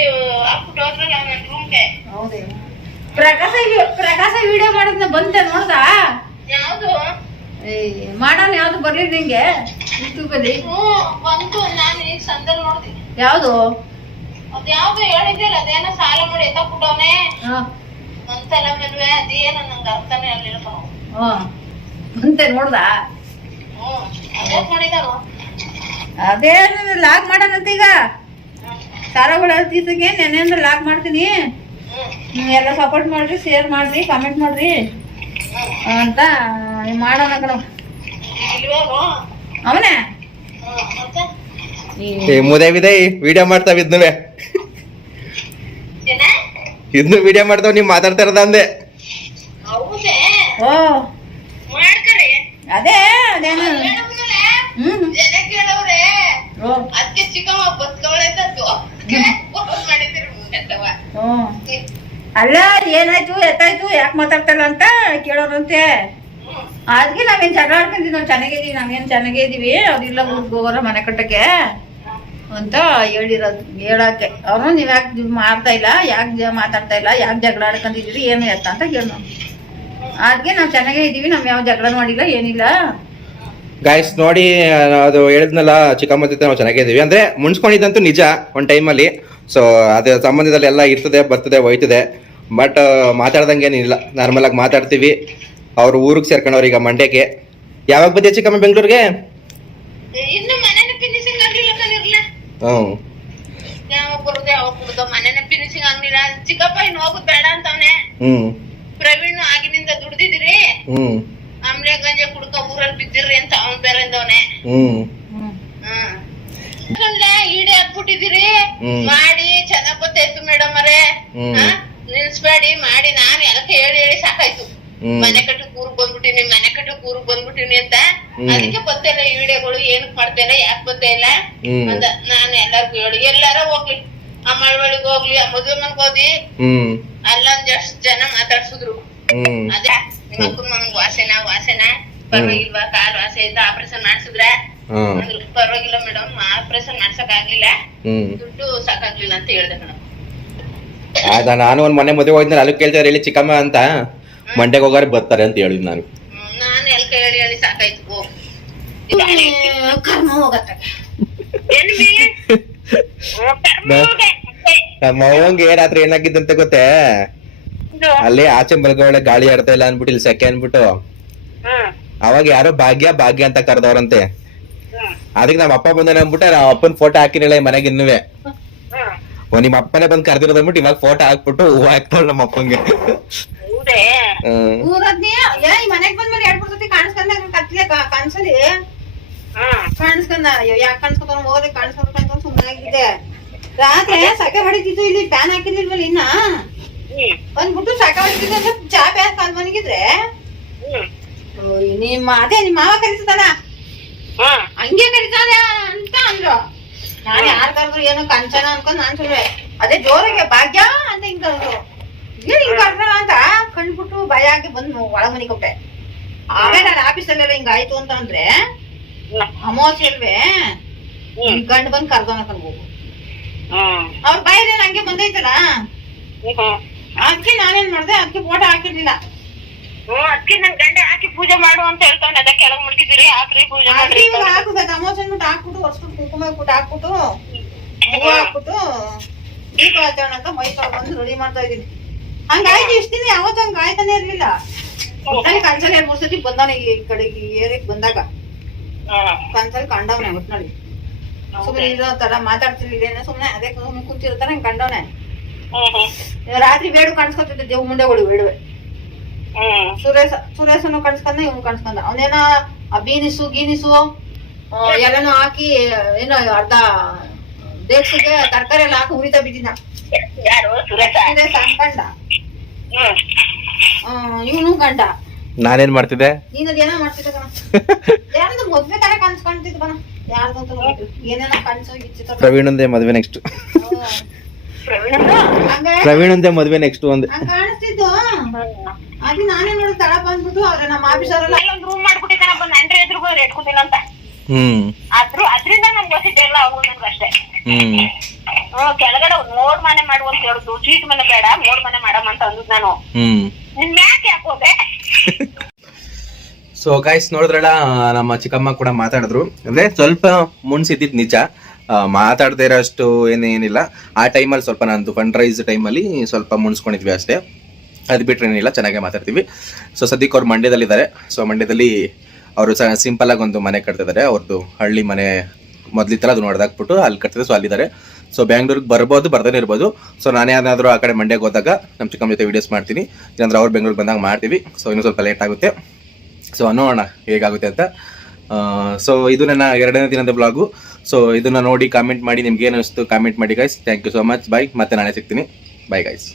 ಹಾಕ್ಬಿಟ್ಟು ಹೋದ್ರಲ್ಲ ನನ್ನ ರೂಮ್ಗೆ. ಹೌದೇ? ಪ್ರಕಾಶ ವಿಡಿಯೋ ಮಾಡೋದ್ನ ಬಂತ ನೋಡ್ದ? ಯಾವ್ದು ಮಾಡೋಣ? ಯಾವ್ದು ಬರ್ಲಿ ನಿಂಗೆ ಯೂಟ್ಯೂಬ್ ಅಲ್ಲಿ? ಬಂತು, ನಾನು ಈಗ ಸಂದಲ್ಲಿ ನೋಡ್ದೆ. ಯಾವ್ದು? ಅದ್ಯಾವ್ದು ಹೇಳಿದ್ಯಲ್ಲ, ಅದೇನೋ ಸಾಲ ಮಾಡಿ ಎತ್ತಾಕ್ಬಿಟ್ಟವನೆ ಅಂತಲ್ಲ ಮಲ್ವೆ. ಅದೇನು ನಂಗೆ ಅರ್ಥನೇ ಆಗ್ಲಿಲ್ಲ. ಬಂತೆ ನೋಡ್ದ? ಅದೇ ಮಾಡಿದಾರು. ಅದೇ ಲಾಗ್ ಮಾಡೋಣಂತ ಈಗ. ಸಾರಗಳ ತೀಸಕ್ಕೆ ನೆನೆಯಿಂದ ಲಾಗ್ ಮಾಡ್ತೀನಿ. ಎಲ್ಲ ಸಪೋರ್ಟ್ ಮಾಡ್ರಿ, ಶೇರ್ ಮಾಡ್ರಿ, ಕಾಮೆಂಟ್ ಮಾಡ್ರಿ ಅಂತ ಮಾಡೋಣ ಕಣ. ಅವನೇ ಮುದೇ ವಿಡಿಯೋ ಮಾಡ್ತಾವ ಇದ್ನು ವಿಡಿಯೋ ಮಾಡ್ತಾವ. ನೀವ್ ಮಾತಾಡ್ತಾ ಇರೋದ ಅಂದೆ. ಓ ಅದೇ ಅದೇನು ಅದಕ್ಕೆ ಚಿಕ್ಕಮ್ಮ ಬಸ್ಕೊಳ್ಳೋದು ಅಲ್ಲ ಏನಾಯ್ತು ಎತ್ತಾಯ್ತು ಯಾಕೆ ಮಾತಾಡ್ತಲ್ಲ ಅಂತ ಕೇಳೋರಂತೆ. ಅದಕ್ಕೆ ನಾವೇನ್ ಜಗಳ ಆಡ್ಕೊಂತೀವಿ, ನಾವು ಚೆನ್ನಾಗಿದೀವಿ, ನಾವೇನ್ ಚೆನ್ನಾಗೇ ಇದೀವಿ. ಅವ್ರಿಲ್ಲ ಊರ್ಗ್ ಹೋಗೋರ ಮನೆ ಕಟ್ಟಕ್ಕೆ ಅಂತ ಹೇಳಿರೋದು ಹೇಳಕ್ಕೆ ಅವ್ರು ನೀವ್ ಯಾಕೆ ಮಾಡ್ತಾ ಇಲ್ಲ, ಯಾಕೆ ಮಾತಾಡ್ತಾ ಇಲ್ಲ, ಯಾಕೆ ಜಗಳ ಆಡ್ಕೊಂಡಿದೀರಿ, ಏನು ಎತ್ತ ಅಂತ ಕೇಳೋ. ಅದ್ಗೆ ನಾವ್ ಚೆನ್ನಾಗೇ ಇದೀವಿ, ನಾವ್ ಯಾವ ಜಗಳ ಮಾಡಿಲ್ಲ ಏನಿಲ್ಲ. ಗಾಯ್ಸ್ ನೋಡಿ, ಅದು ಹೇಳಿದ್ನಲ್ಲ ಚಿಕ್ಕಮ್ಮ ಜೊತೆ ನಾವು ಚೆನ್ನಾಗಿದ್ದೀವಿ ಅಂದ್ರೆ ಮುನ್ಸ್ಕೊಂಡಿದ್ದಂತೂ ನಿಜ ಒಂದ್ ಟೈಮಲ್ಲಿ. ಸೊ ಅದೇ ಸಂಬಂಧದಲ್ಲಿ ಎಲ್ಲ ಇರ್ತದೆ, ಬರ್ತದೆ, ಹೋಯ್ತದೆ. ಬಟ್ ಮಾತಾಡ್ದಂಗೆ ಏನಿಲ್ಲ, ನಾರ್ಮಲ್ ಆಗಿ ಮಾತಾಡ್ತೀವಿ. ಅವ್ರು ಊರಿಗೆ ಸೇರ್ಕೊಂಡವ್ರು ಈಗ ಮಂಡ್ಯಕ್ಕೆ. ಯಾವಾಗ ಬಂದೆ ಚಿಕ್ಕಮ್ಮ ಬೆಂಗಳೂರಿಗೆ? ಇನ್ನು ಮನೇನ ಫಿನಿಶಿಂಗ್ ಆಗ್ಲಿಲ್ಲ ಕಲಿರ್ಲ. ಯಾವಾಗ ಬರುದು ಯಾವಾಗ ಬಿಡುದು, ಮನೇನ ಫಿನಿಶಿಂಗ್ ಆಗ್ಲಿಲ್ಲ. ಚಿಕ್ಕಪ್ಪ ಇನ್ನು ಹೋಗುದ್ ಬೇಡ ಅಂತವ್ನೆ. ಪ್ರವೀಣ್ ಆಗಿನಿಂದ ದುಡ್ದಿದಿರಿ, ಆಮ್ಲೆ ಗಂಜೆ ಕುಡ್ಕ ಊರಲ್ಲಿ ಬಿದ್ದಿರ್ರಿ ಅಂತ ಅವ್ನ್ ಬೇರೆ ಅಂದವ್ನೆ. ಈಡೆ ಹಾಕ್ಬಿಟ್ಟಿದಿರಿ, ಮಾಡಿ ಚೆನ್ನಾಗ್ ಗೊತ್ತಾಯ್ತು ಮೇಡಮ್ ಅವರೇ, ನಿಲ್ಸ್ಬೇಡಿ ಮಾಡಿ. ನಾನ್ ಎಲ್ಲಕ್ಕೆ ಹೇಳಿ ಹೇಳಿ ಸಾಕಾಯ್ತು. ಮನೆ ಕಟ್ಟಕ್ ಊರ್ಗ್ ಬಂದ್ಬಿಟ್ಟಿನಿ, ಮನೆ ಕಟ್ಟಕ್ ಊರ್ಗ್ ಬಂದ್ಬಿಟ್ಟಿನಿ ಅಂತ. ಅದಕ್ಕೆ ಗೊತ್ತೇ ಇಲ್ಲ ಈ ವಿಡಿಯೋಗಳು ಏನಕ್ ಮಾಡ್ತಾ ಇಲ್ಲ, ಯಾಕೆ ಗೊತ್ತೇ ಇಲ್ಲ ಅಂತ ನಾನ್ ಎಲ್ಲಾರ್ಗು ಹೇಳಿ. ಎಲ್ಲಾರ ಹೋಗ್ಲಿ, ಆ ಮಳವಳ್ಳಿಗ್ ಹೋಗ್ಲಿ, ಆ ಮದ್ವೆ ಮನ್ಗ್ ಹೋಗಿ ಅಲ್ಲೊಂದ್ ಎಷ್ಟು ಜನ ಮಾತಾಡ್ಸಿದ್ರು. ಅದೇ ನಿಮ್ಮಕ್ಕನ್ ಮಗಂಗ್ ವಾಸೆನಾ ಪರವಾಗಿಲ್ವಾ, ಕಾಲ್ ವಾಸೆ ಇದ್ದ ಆಪರೇಷನ್ ಮಾಡ್ಸಿದ್ರ ಅಂದ್ರು. ಪರವಾಗಿಲ್ಲ ಮೇಡಮ್, ಆಪರೇಷನ್ ಮಾಡ್ಸಕ್ ಆಗ್ಲಿಲ್ಲ, ದುಡ್ಡು ಸಾಕಾಗ್ಲಿಲ್ಲ ಅಂತ ಹೇಳ್ದೆ ಮೇಡಮ್. ನಾನು ಒಂದ್ ಮೊನ್ನೆ ಮದುವೆ ಹೋಗಿದ್ನ, ಅಲ್ಲಿ ಕೇಳ್ತಾರೆ ಹೇಳಿ ಚಿಕ್ಕಮ್ಮ ಅಂತ, ಮಂಡ್ಯಕ್ಕೆ ಹೋಗಾರೆ ಬರ್ತಾರೆ ಅಂತ ಹೇಳಿದ್ ನಾನು. ನಾನು ಎಲ್ಕ ಹೇಳಿ ಹೇಳಿ ಸಾಕಾಯ್ತು. ಕರ್ಮ ಹೋಗತ್ತ ನಮ್ಮ ಅವ್ವಂಗೆ ರಾತ್ರಿ ಏನಾಗಿದ್ದಂತ ಗೊತ್ತೇ? ಅಲ್ಲಿ ಆಚೆ ಮಲ್ಗೊಳ್ಳೆ ಗಾಳಿ ಆಡ್ತಾ ಇಲ್ಲ ಅನ್ಬಿಟ್ಟು ಇಲ್ಲಿ ಸೆಕೆ ಅನ್ಬಿಟ್ಟು ಅವಾಗ ಯಾರೋ ಭಾಗ್ಯ ಭಾಗ್ಯ ಅಂತ ಕರೆದವ್ರಂತೆ. ಅದಕ್ಕೆ ನಮ್ಮ ಅಪ್ಪ ಬಂದ ಅನ್ಬಿಟ್ಟು ನಾವ್ ಅಪ್ಪನ ಫೋಟೋ ಹಾಕಿರಲ್ಲ ಮನೆಗೆ ಇನ್ನುವೆ. ನಿಮ್ಮ ಅಪ್ಪನೇ ಬಂದ್ ಕರ್ದಿರೋದ್ ಅಂದ್ಬಿಟ್ಟು ಇವಾಗ ಫೋಟೋ ಹಾಕ್ಬಿಟ್ಟು ಹೂ ಹಾಕ್ತಾಳ ನಮ್ಮ ಅಪ್ಪಂಗೆ. ಮನೆಗ್ ಬಂದ್ಮೇಲೆ 2-3 ಸತಿ ಕಾಣಿಸ್ಕೊಂಡ ಕತ್ಲೆ ಕಾಣಿಸಲಿ ಕಾಣಿಸ್ಕೊಂಡ. ಯಾಕೆ ಕಾಣಿಸ್ಕೊಂಡ ಹೋಗೋದೇ ಕಾಣಿಸ್ಕೊಂಡ್ ಸುಮ್ಮನಾಗಿದೆ. ರಾತ್ರಿ ಸೆಕೆ ಹೊಡಿತಿತ್ತು, ಇಲ್ಲಿ ಫ್ಯಾನ್ ಹಾಕಿರ್ಲಿಲ್ವಲ್ಲ ಇನ್ನ ಬಂದ್ಬಿಟ್ಟು ಸೆಕೆ ಹೊಡಿತಿತ್ತು ಅಂತ ಚಾ ಪ್ಯಾನ್ ಕಾಲ್ ಮನಗಿದ್ರೆ ನಿಮ್ಮ ಮಾವ ಕರೀತದಲ್ಲ ಹಂಗೆ ಕರೀತಾರ ಅಂತ ಅಂದ್ರು. ನಾನ್ ಯಾರ್ ಕರೆದ್ರು ಏನೋ ಕಂಚನ ಅನ್ಕೊಂಡ್ ನಾನ್ ಸುಳ್ಳೆ ಅದೇ ಜೋರಾಗೆ ಭಾಗ್ಯ ಅಂತ ಹಿಂಗ್ ಕರೆದ್ರು. ಏನ್ ಹಿಂಗ್ ಕರ್ದಾರ ಅಂತ ಕಂಡ್ಬಿಟ್ಟು ಭಯ ಆಗಿ ಬಂದ್ ಒಳ ಮನಿ ಕೊಟ್ಟೆ. ಆಮೇಲೆ ನಾನು ಆಫೀಸಲ್ಲೆಲ್ಲ ಹಿಂಗ ಆಯ್ತು ಅಂತ ಅಂದ್ರೆ ಅಮಾವಾಸ್ಯೆ ಅಲ್ವೇ ಗಂಡ್ ಬಂದ್ ಕರ್ದವನ ಕನ್ಬೋಗು. ಅವ್ರ ಬಾಯದೇನ್ ಹಂಗೆ ಬಂದೈತಲ್ಲ, ಅದಕ್ಕೆ ನಾನೇನ್ ಮಾಡ್ದೆ, ಅದಕ್ಕೆ ಫೋಟೋ ಹಾಕಿರ್ಲಿಲ್ಲ. ಅದಕ್ಕೆ ನನ್ ಗಂಡ ಹಾಕಿ ಪೂಜೆ ಮಾಡು ಅಂತ ಹೇಳ್ತಾನೆ. ಅದಕ್ಕೆ ಕೆಳಗ್ ಮುಡ್ಕಿದಿರಿ, ಹಾಕ್ರಿ ಪೂಜೆ ಮಾಡ್ರಿ. ಇವಾಗ ಹಾಕ್ಬೇಕು ಅಮಾವಾಸ್ಯೆ ಅನ್ಬಿಟ್ಟು ಹಾಕ್ಬಿಟ್ಟು ಹೊರ್ಸ್ಬಿಟ್ಟು ಕುಂಕುಮ ಬಿಟ್ಟು ಹಾಕ್ಬಿಟ್ಟು ಹೂವ ಹಾಕ್ಬಿಟ್ಟು ದೀಪ ಹಚ್ಚೋಣ ಅಂತ ಮೈ ಬಂದು ರೆಡಿ ಮಾಡ್ತಾ ಇದೀನಿ. ಹಂಗಾಯ್ತು ಇಷ್ಟ ದಿನ ಯಾವತ್ತು ಹಂಗ ಆಯ್ತಾನೆ ಇರ್ಲಿಲ್ಲ. ಒಟ್ನಲ್ಲಿ ಕನ್ಸಲ್ಲಿ 2-3 ಸತಿ ಬಂದವನ ಈ ಕಡೆಗೆ ಏರಿಯಾಕ್ ಬಂದಾಗ ಕನ್ಸಲ್ಲಿ ಕಂಡವನೆ. ಒಟ್ನಲ್ಲಿ ಸುಮ್ಮನೆ ಇರೋ ತರ ಮಾತಾಡ್ತಿರ್ಲಿಲ್ಲ, ಸುಮ್ನೆ ಅದೇ ಕುಂತಿರ್ತಾನೆ ಹಿಂಗ್ ಕಂಡವನೆ. ರಾತ್ರಿ ಬೇಡು ಕಾಣಿಸ್ಕೊತಿದ್ದೆ, ದೇವ್ ಮುಂಡೆಗಳು ಬೇಡುವೆ. ಸುರೇಶನು ಕಣ್ಸ್ಕೊಂಡ, ಇವ್ನು ಕಣ್ಸ್ಕೊಂಡ. ಅವನೇನೋ ಬೀನಿಸು ಗೀನಿಸು ಎಲ್ಲಾನು ಹಾಕಿ ಏನೋ ಅರ್ಧ ದೇಶಕ್ಕೆ ತರಕಾರಿ ಎಲ್ಲ ಹಾಕಿ ಉರಿತಾ ಬಿದ್ದಿನ ಕಂಡ. ಇವನು ಗಂಡ. ನಾನೇನ್ ಮಾಡ್ತಿದ್ದೆ? ನೀನದೇನೋ ಮಾಡ್ತಿದ್ದ ಕಣ. ಯಾರ್ದು ಮದ್ವೆ ತರ ಕನ್ಸ್ಕೊಂತಿದ್ ಕಣ, ಯಾರ್ದಂತ ಏನೇನೋ ಕನ್ಸು ಇಚ್ಚಿತ. ಪ್ರವೀಣಂದೇ ಮದ್ವೆ ನೆಕ್ಸ್ಟ್. ಪ್ರವೀಣಂದೇ ಮದ್ವೆ ನೆಕ್ಸ್ಟ್ ಒಂದ್ ಕಾಣಿಸ್ತಿದ್ದು. ಅದು ನಾನೇ ನೋಡಿ ತಳ ಬಂದ್ಬಿಟ್ಟು ಅವ್ರೆ ನಮ್ಮ ಆಫೀಸರೆಲ್ಲ ಒಂದು ರೂಮ್ ಮಾಡ್ಬಿಟ್ಟಿದ್ದಾನ, ಬಂದ್ ನಂಡ್ರೆ ಎದುರುಗೂ ಇಟ್ಕೊತೀನಿ ಅಂತ. ಅದ್ರಿಂದ ನನ್ ಗೊತ್ತಿದ್ದೆಲ್ಲ ಅವ್ರು ನನ್ಗೆ ಅಷ್ಟೇ. ಕೆಳಗಡೆ ಮೋಡ್ ಮನೆ ಮಾಡುವ ಅಂತ ಹೇಳುದು, ಚೀಟ್ ಮನೆ ಬೇಡ ಮೋಡ್ ಮನೆ ಮಾಡಮ್ಮ ಅಂತ ಅಂದ್ ನಾನು. ನಿನ್ ಮ್ಯಾಕ್ ಯಾಕೋದೆ? ಸೊ ಗೈಸ್ ನೋಡಿದ್ರಲ್ಲ, ನಮ್ಮ ಚಿಕ್ಕಮ್ಮ ಕೂಡ ಮಾತಾಡಿದ್ರು. ಅಂದ್ರೆ ಸ್ವಲ್ಪ ಮುನ್ಸಿದ್ದಿದ್ ನಿಜ, ಮಾತಾಡದೇ ಇರೋ ಅಷ್ಟು ಏನಿಲ್ಲ. ಆ ಟೈಮಲ್ಲಿ ಸ್ವಲ್ಪ ನಂದು ಫಂಡ್ ರೈಸ್ ಟೈಮಲ್ಲಿ ಸ್ವಲ್ಪ ಮುನ್ಸ್ಕೊಂಡಿದ್ವಿ ಅಷ್ಟೇ, ಅದು ಬಿಟ್ರೆ ಏನಿಲ್ಲ, ಚೆನ್ನಾಗೇ ಮಾತಾಡ್ತೀವಿ. ಸೊ ಸದ್ಯಕ್ಕೆ ಅವ್ರು ಮಂಡ್ಯದಲ್ಲಿದ್ದಾರೆ. ಸೊ ಮಂಡ್ಯದಲ್ಲಿ ಅವರು ಸಿಂಪಲ್ ಆಗಿ ಒಂದು ಮನೆ ಕಟ್ತಿದ್ದಾರೆ. ಅವ್ರದ್ದು ಹಳ್ಳಿ ಮನೆ ಮೊದ್ಲಿತ್ತಲ್ಲ, ಅದು ನೋಡ್ದಾಕ್ಬಿಟ್ಟು ಅಲ್ಲಿ ಕಟ್ತಿದ್ದಾರೆ. ಸೊ ಅಲ್ಲಿದ್ದಾರೆ. ಸೊ ಬ್ಯಾಂಗ್ಳೂರಿಗೆ ಬರ್ಬೋದು, ಬರ್ದೇ ಇರ್ಬೋದು. ಸೊ ನಾನೇ ಏನಾದರೂ ಆ ಕಡೆ ಮಂಡ್ಯಕ್ಕೆ ಹೋದಾಗ ನಮ್ಮ ಚಿಕ್ಕಮ್ಮ ಜೊತೆ ವೀಡಿಯೋಸ್ ಮಾಡ್ತೀನಿ, ಇಲ್ಲಾಂದ್ರೆ ಅವ್ರು ಬೆಂಗ್ಳೂರಿಗೆ ಬಂದಾಗ ಮಾಡ್ತೀವಿ. ಸೊ ಇನ್ನೂ ಸ್ವಲ್ಪ ಲೇಟ್ ಆಗುತ್ತೆ. ಸೊ ನೋಡೋಣ ಹೇಗಾಗುತ್ತೆ ಅಂತ. ಸೊ ಇದು ನನ್ನ 2ನೇ ದಿನದ ಬ್ಲಾಗು. ಸೊ ಇದನ್ನು ನೋಡಿ ಕಾಮೆಂಟ್ ಮಾಡಿ, ನಿಮ್ಗೆ ಏನು ಅನಿಸ್ತು ಕಾಮೆಂಟ್ ಮಾಡಿ guys. Thank you so much. Bye. ಮತ್ತೆ ನಾಳೆ ಸಿಗ್ತೀನಿ. Bye guys.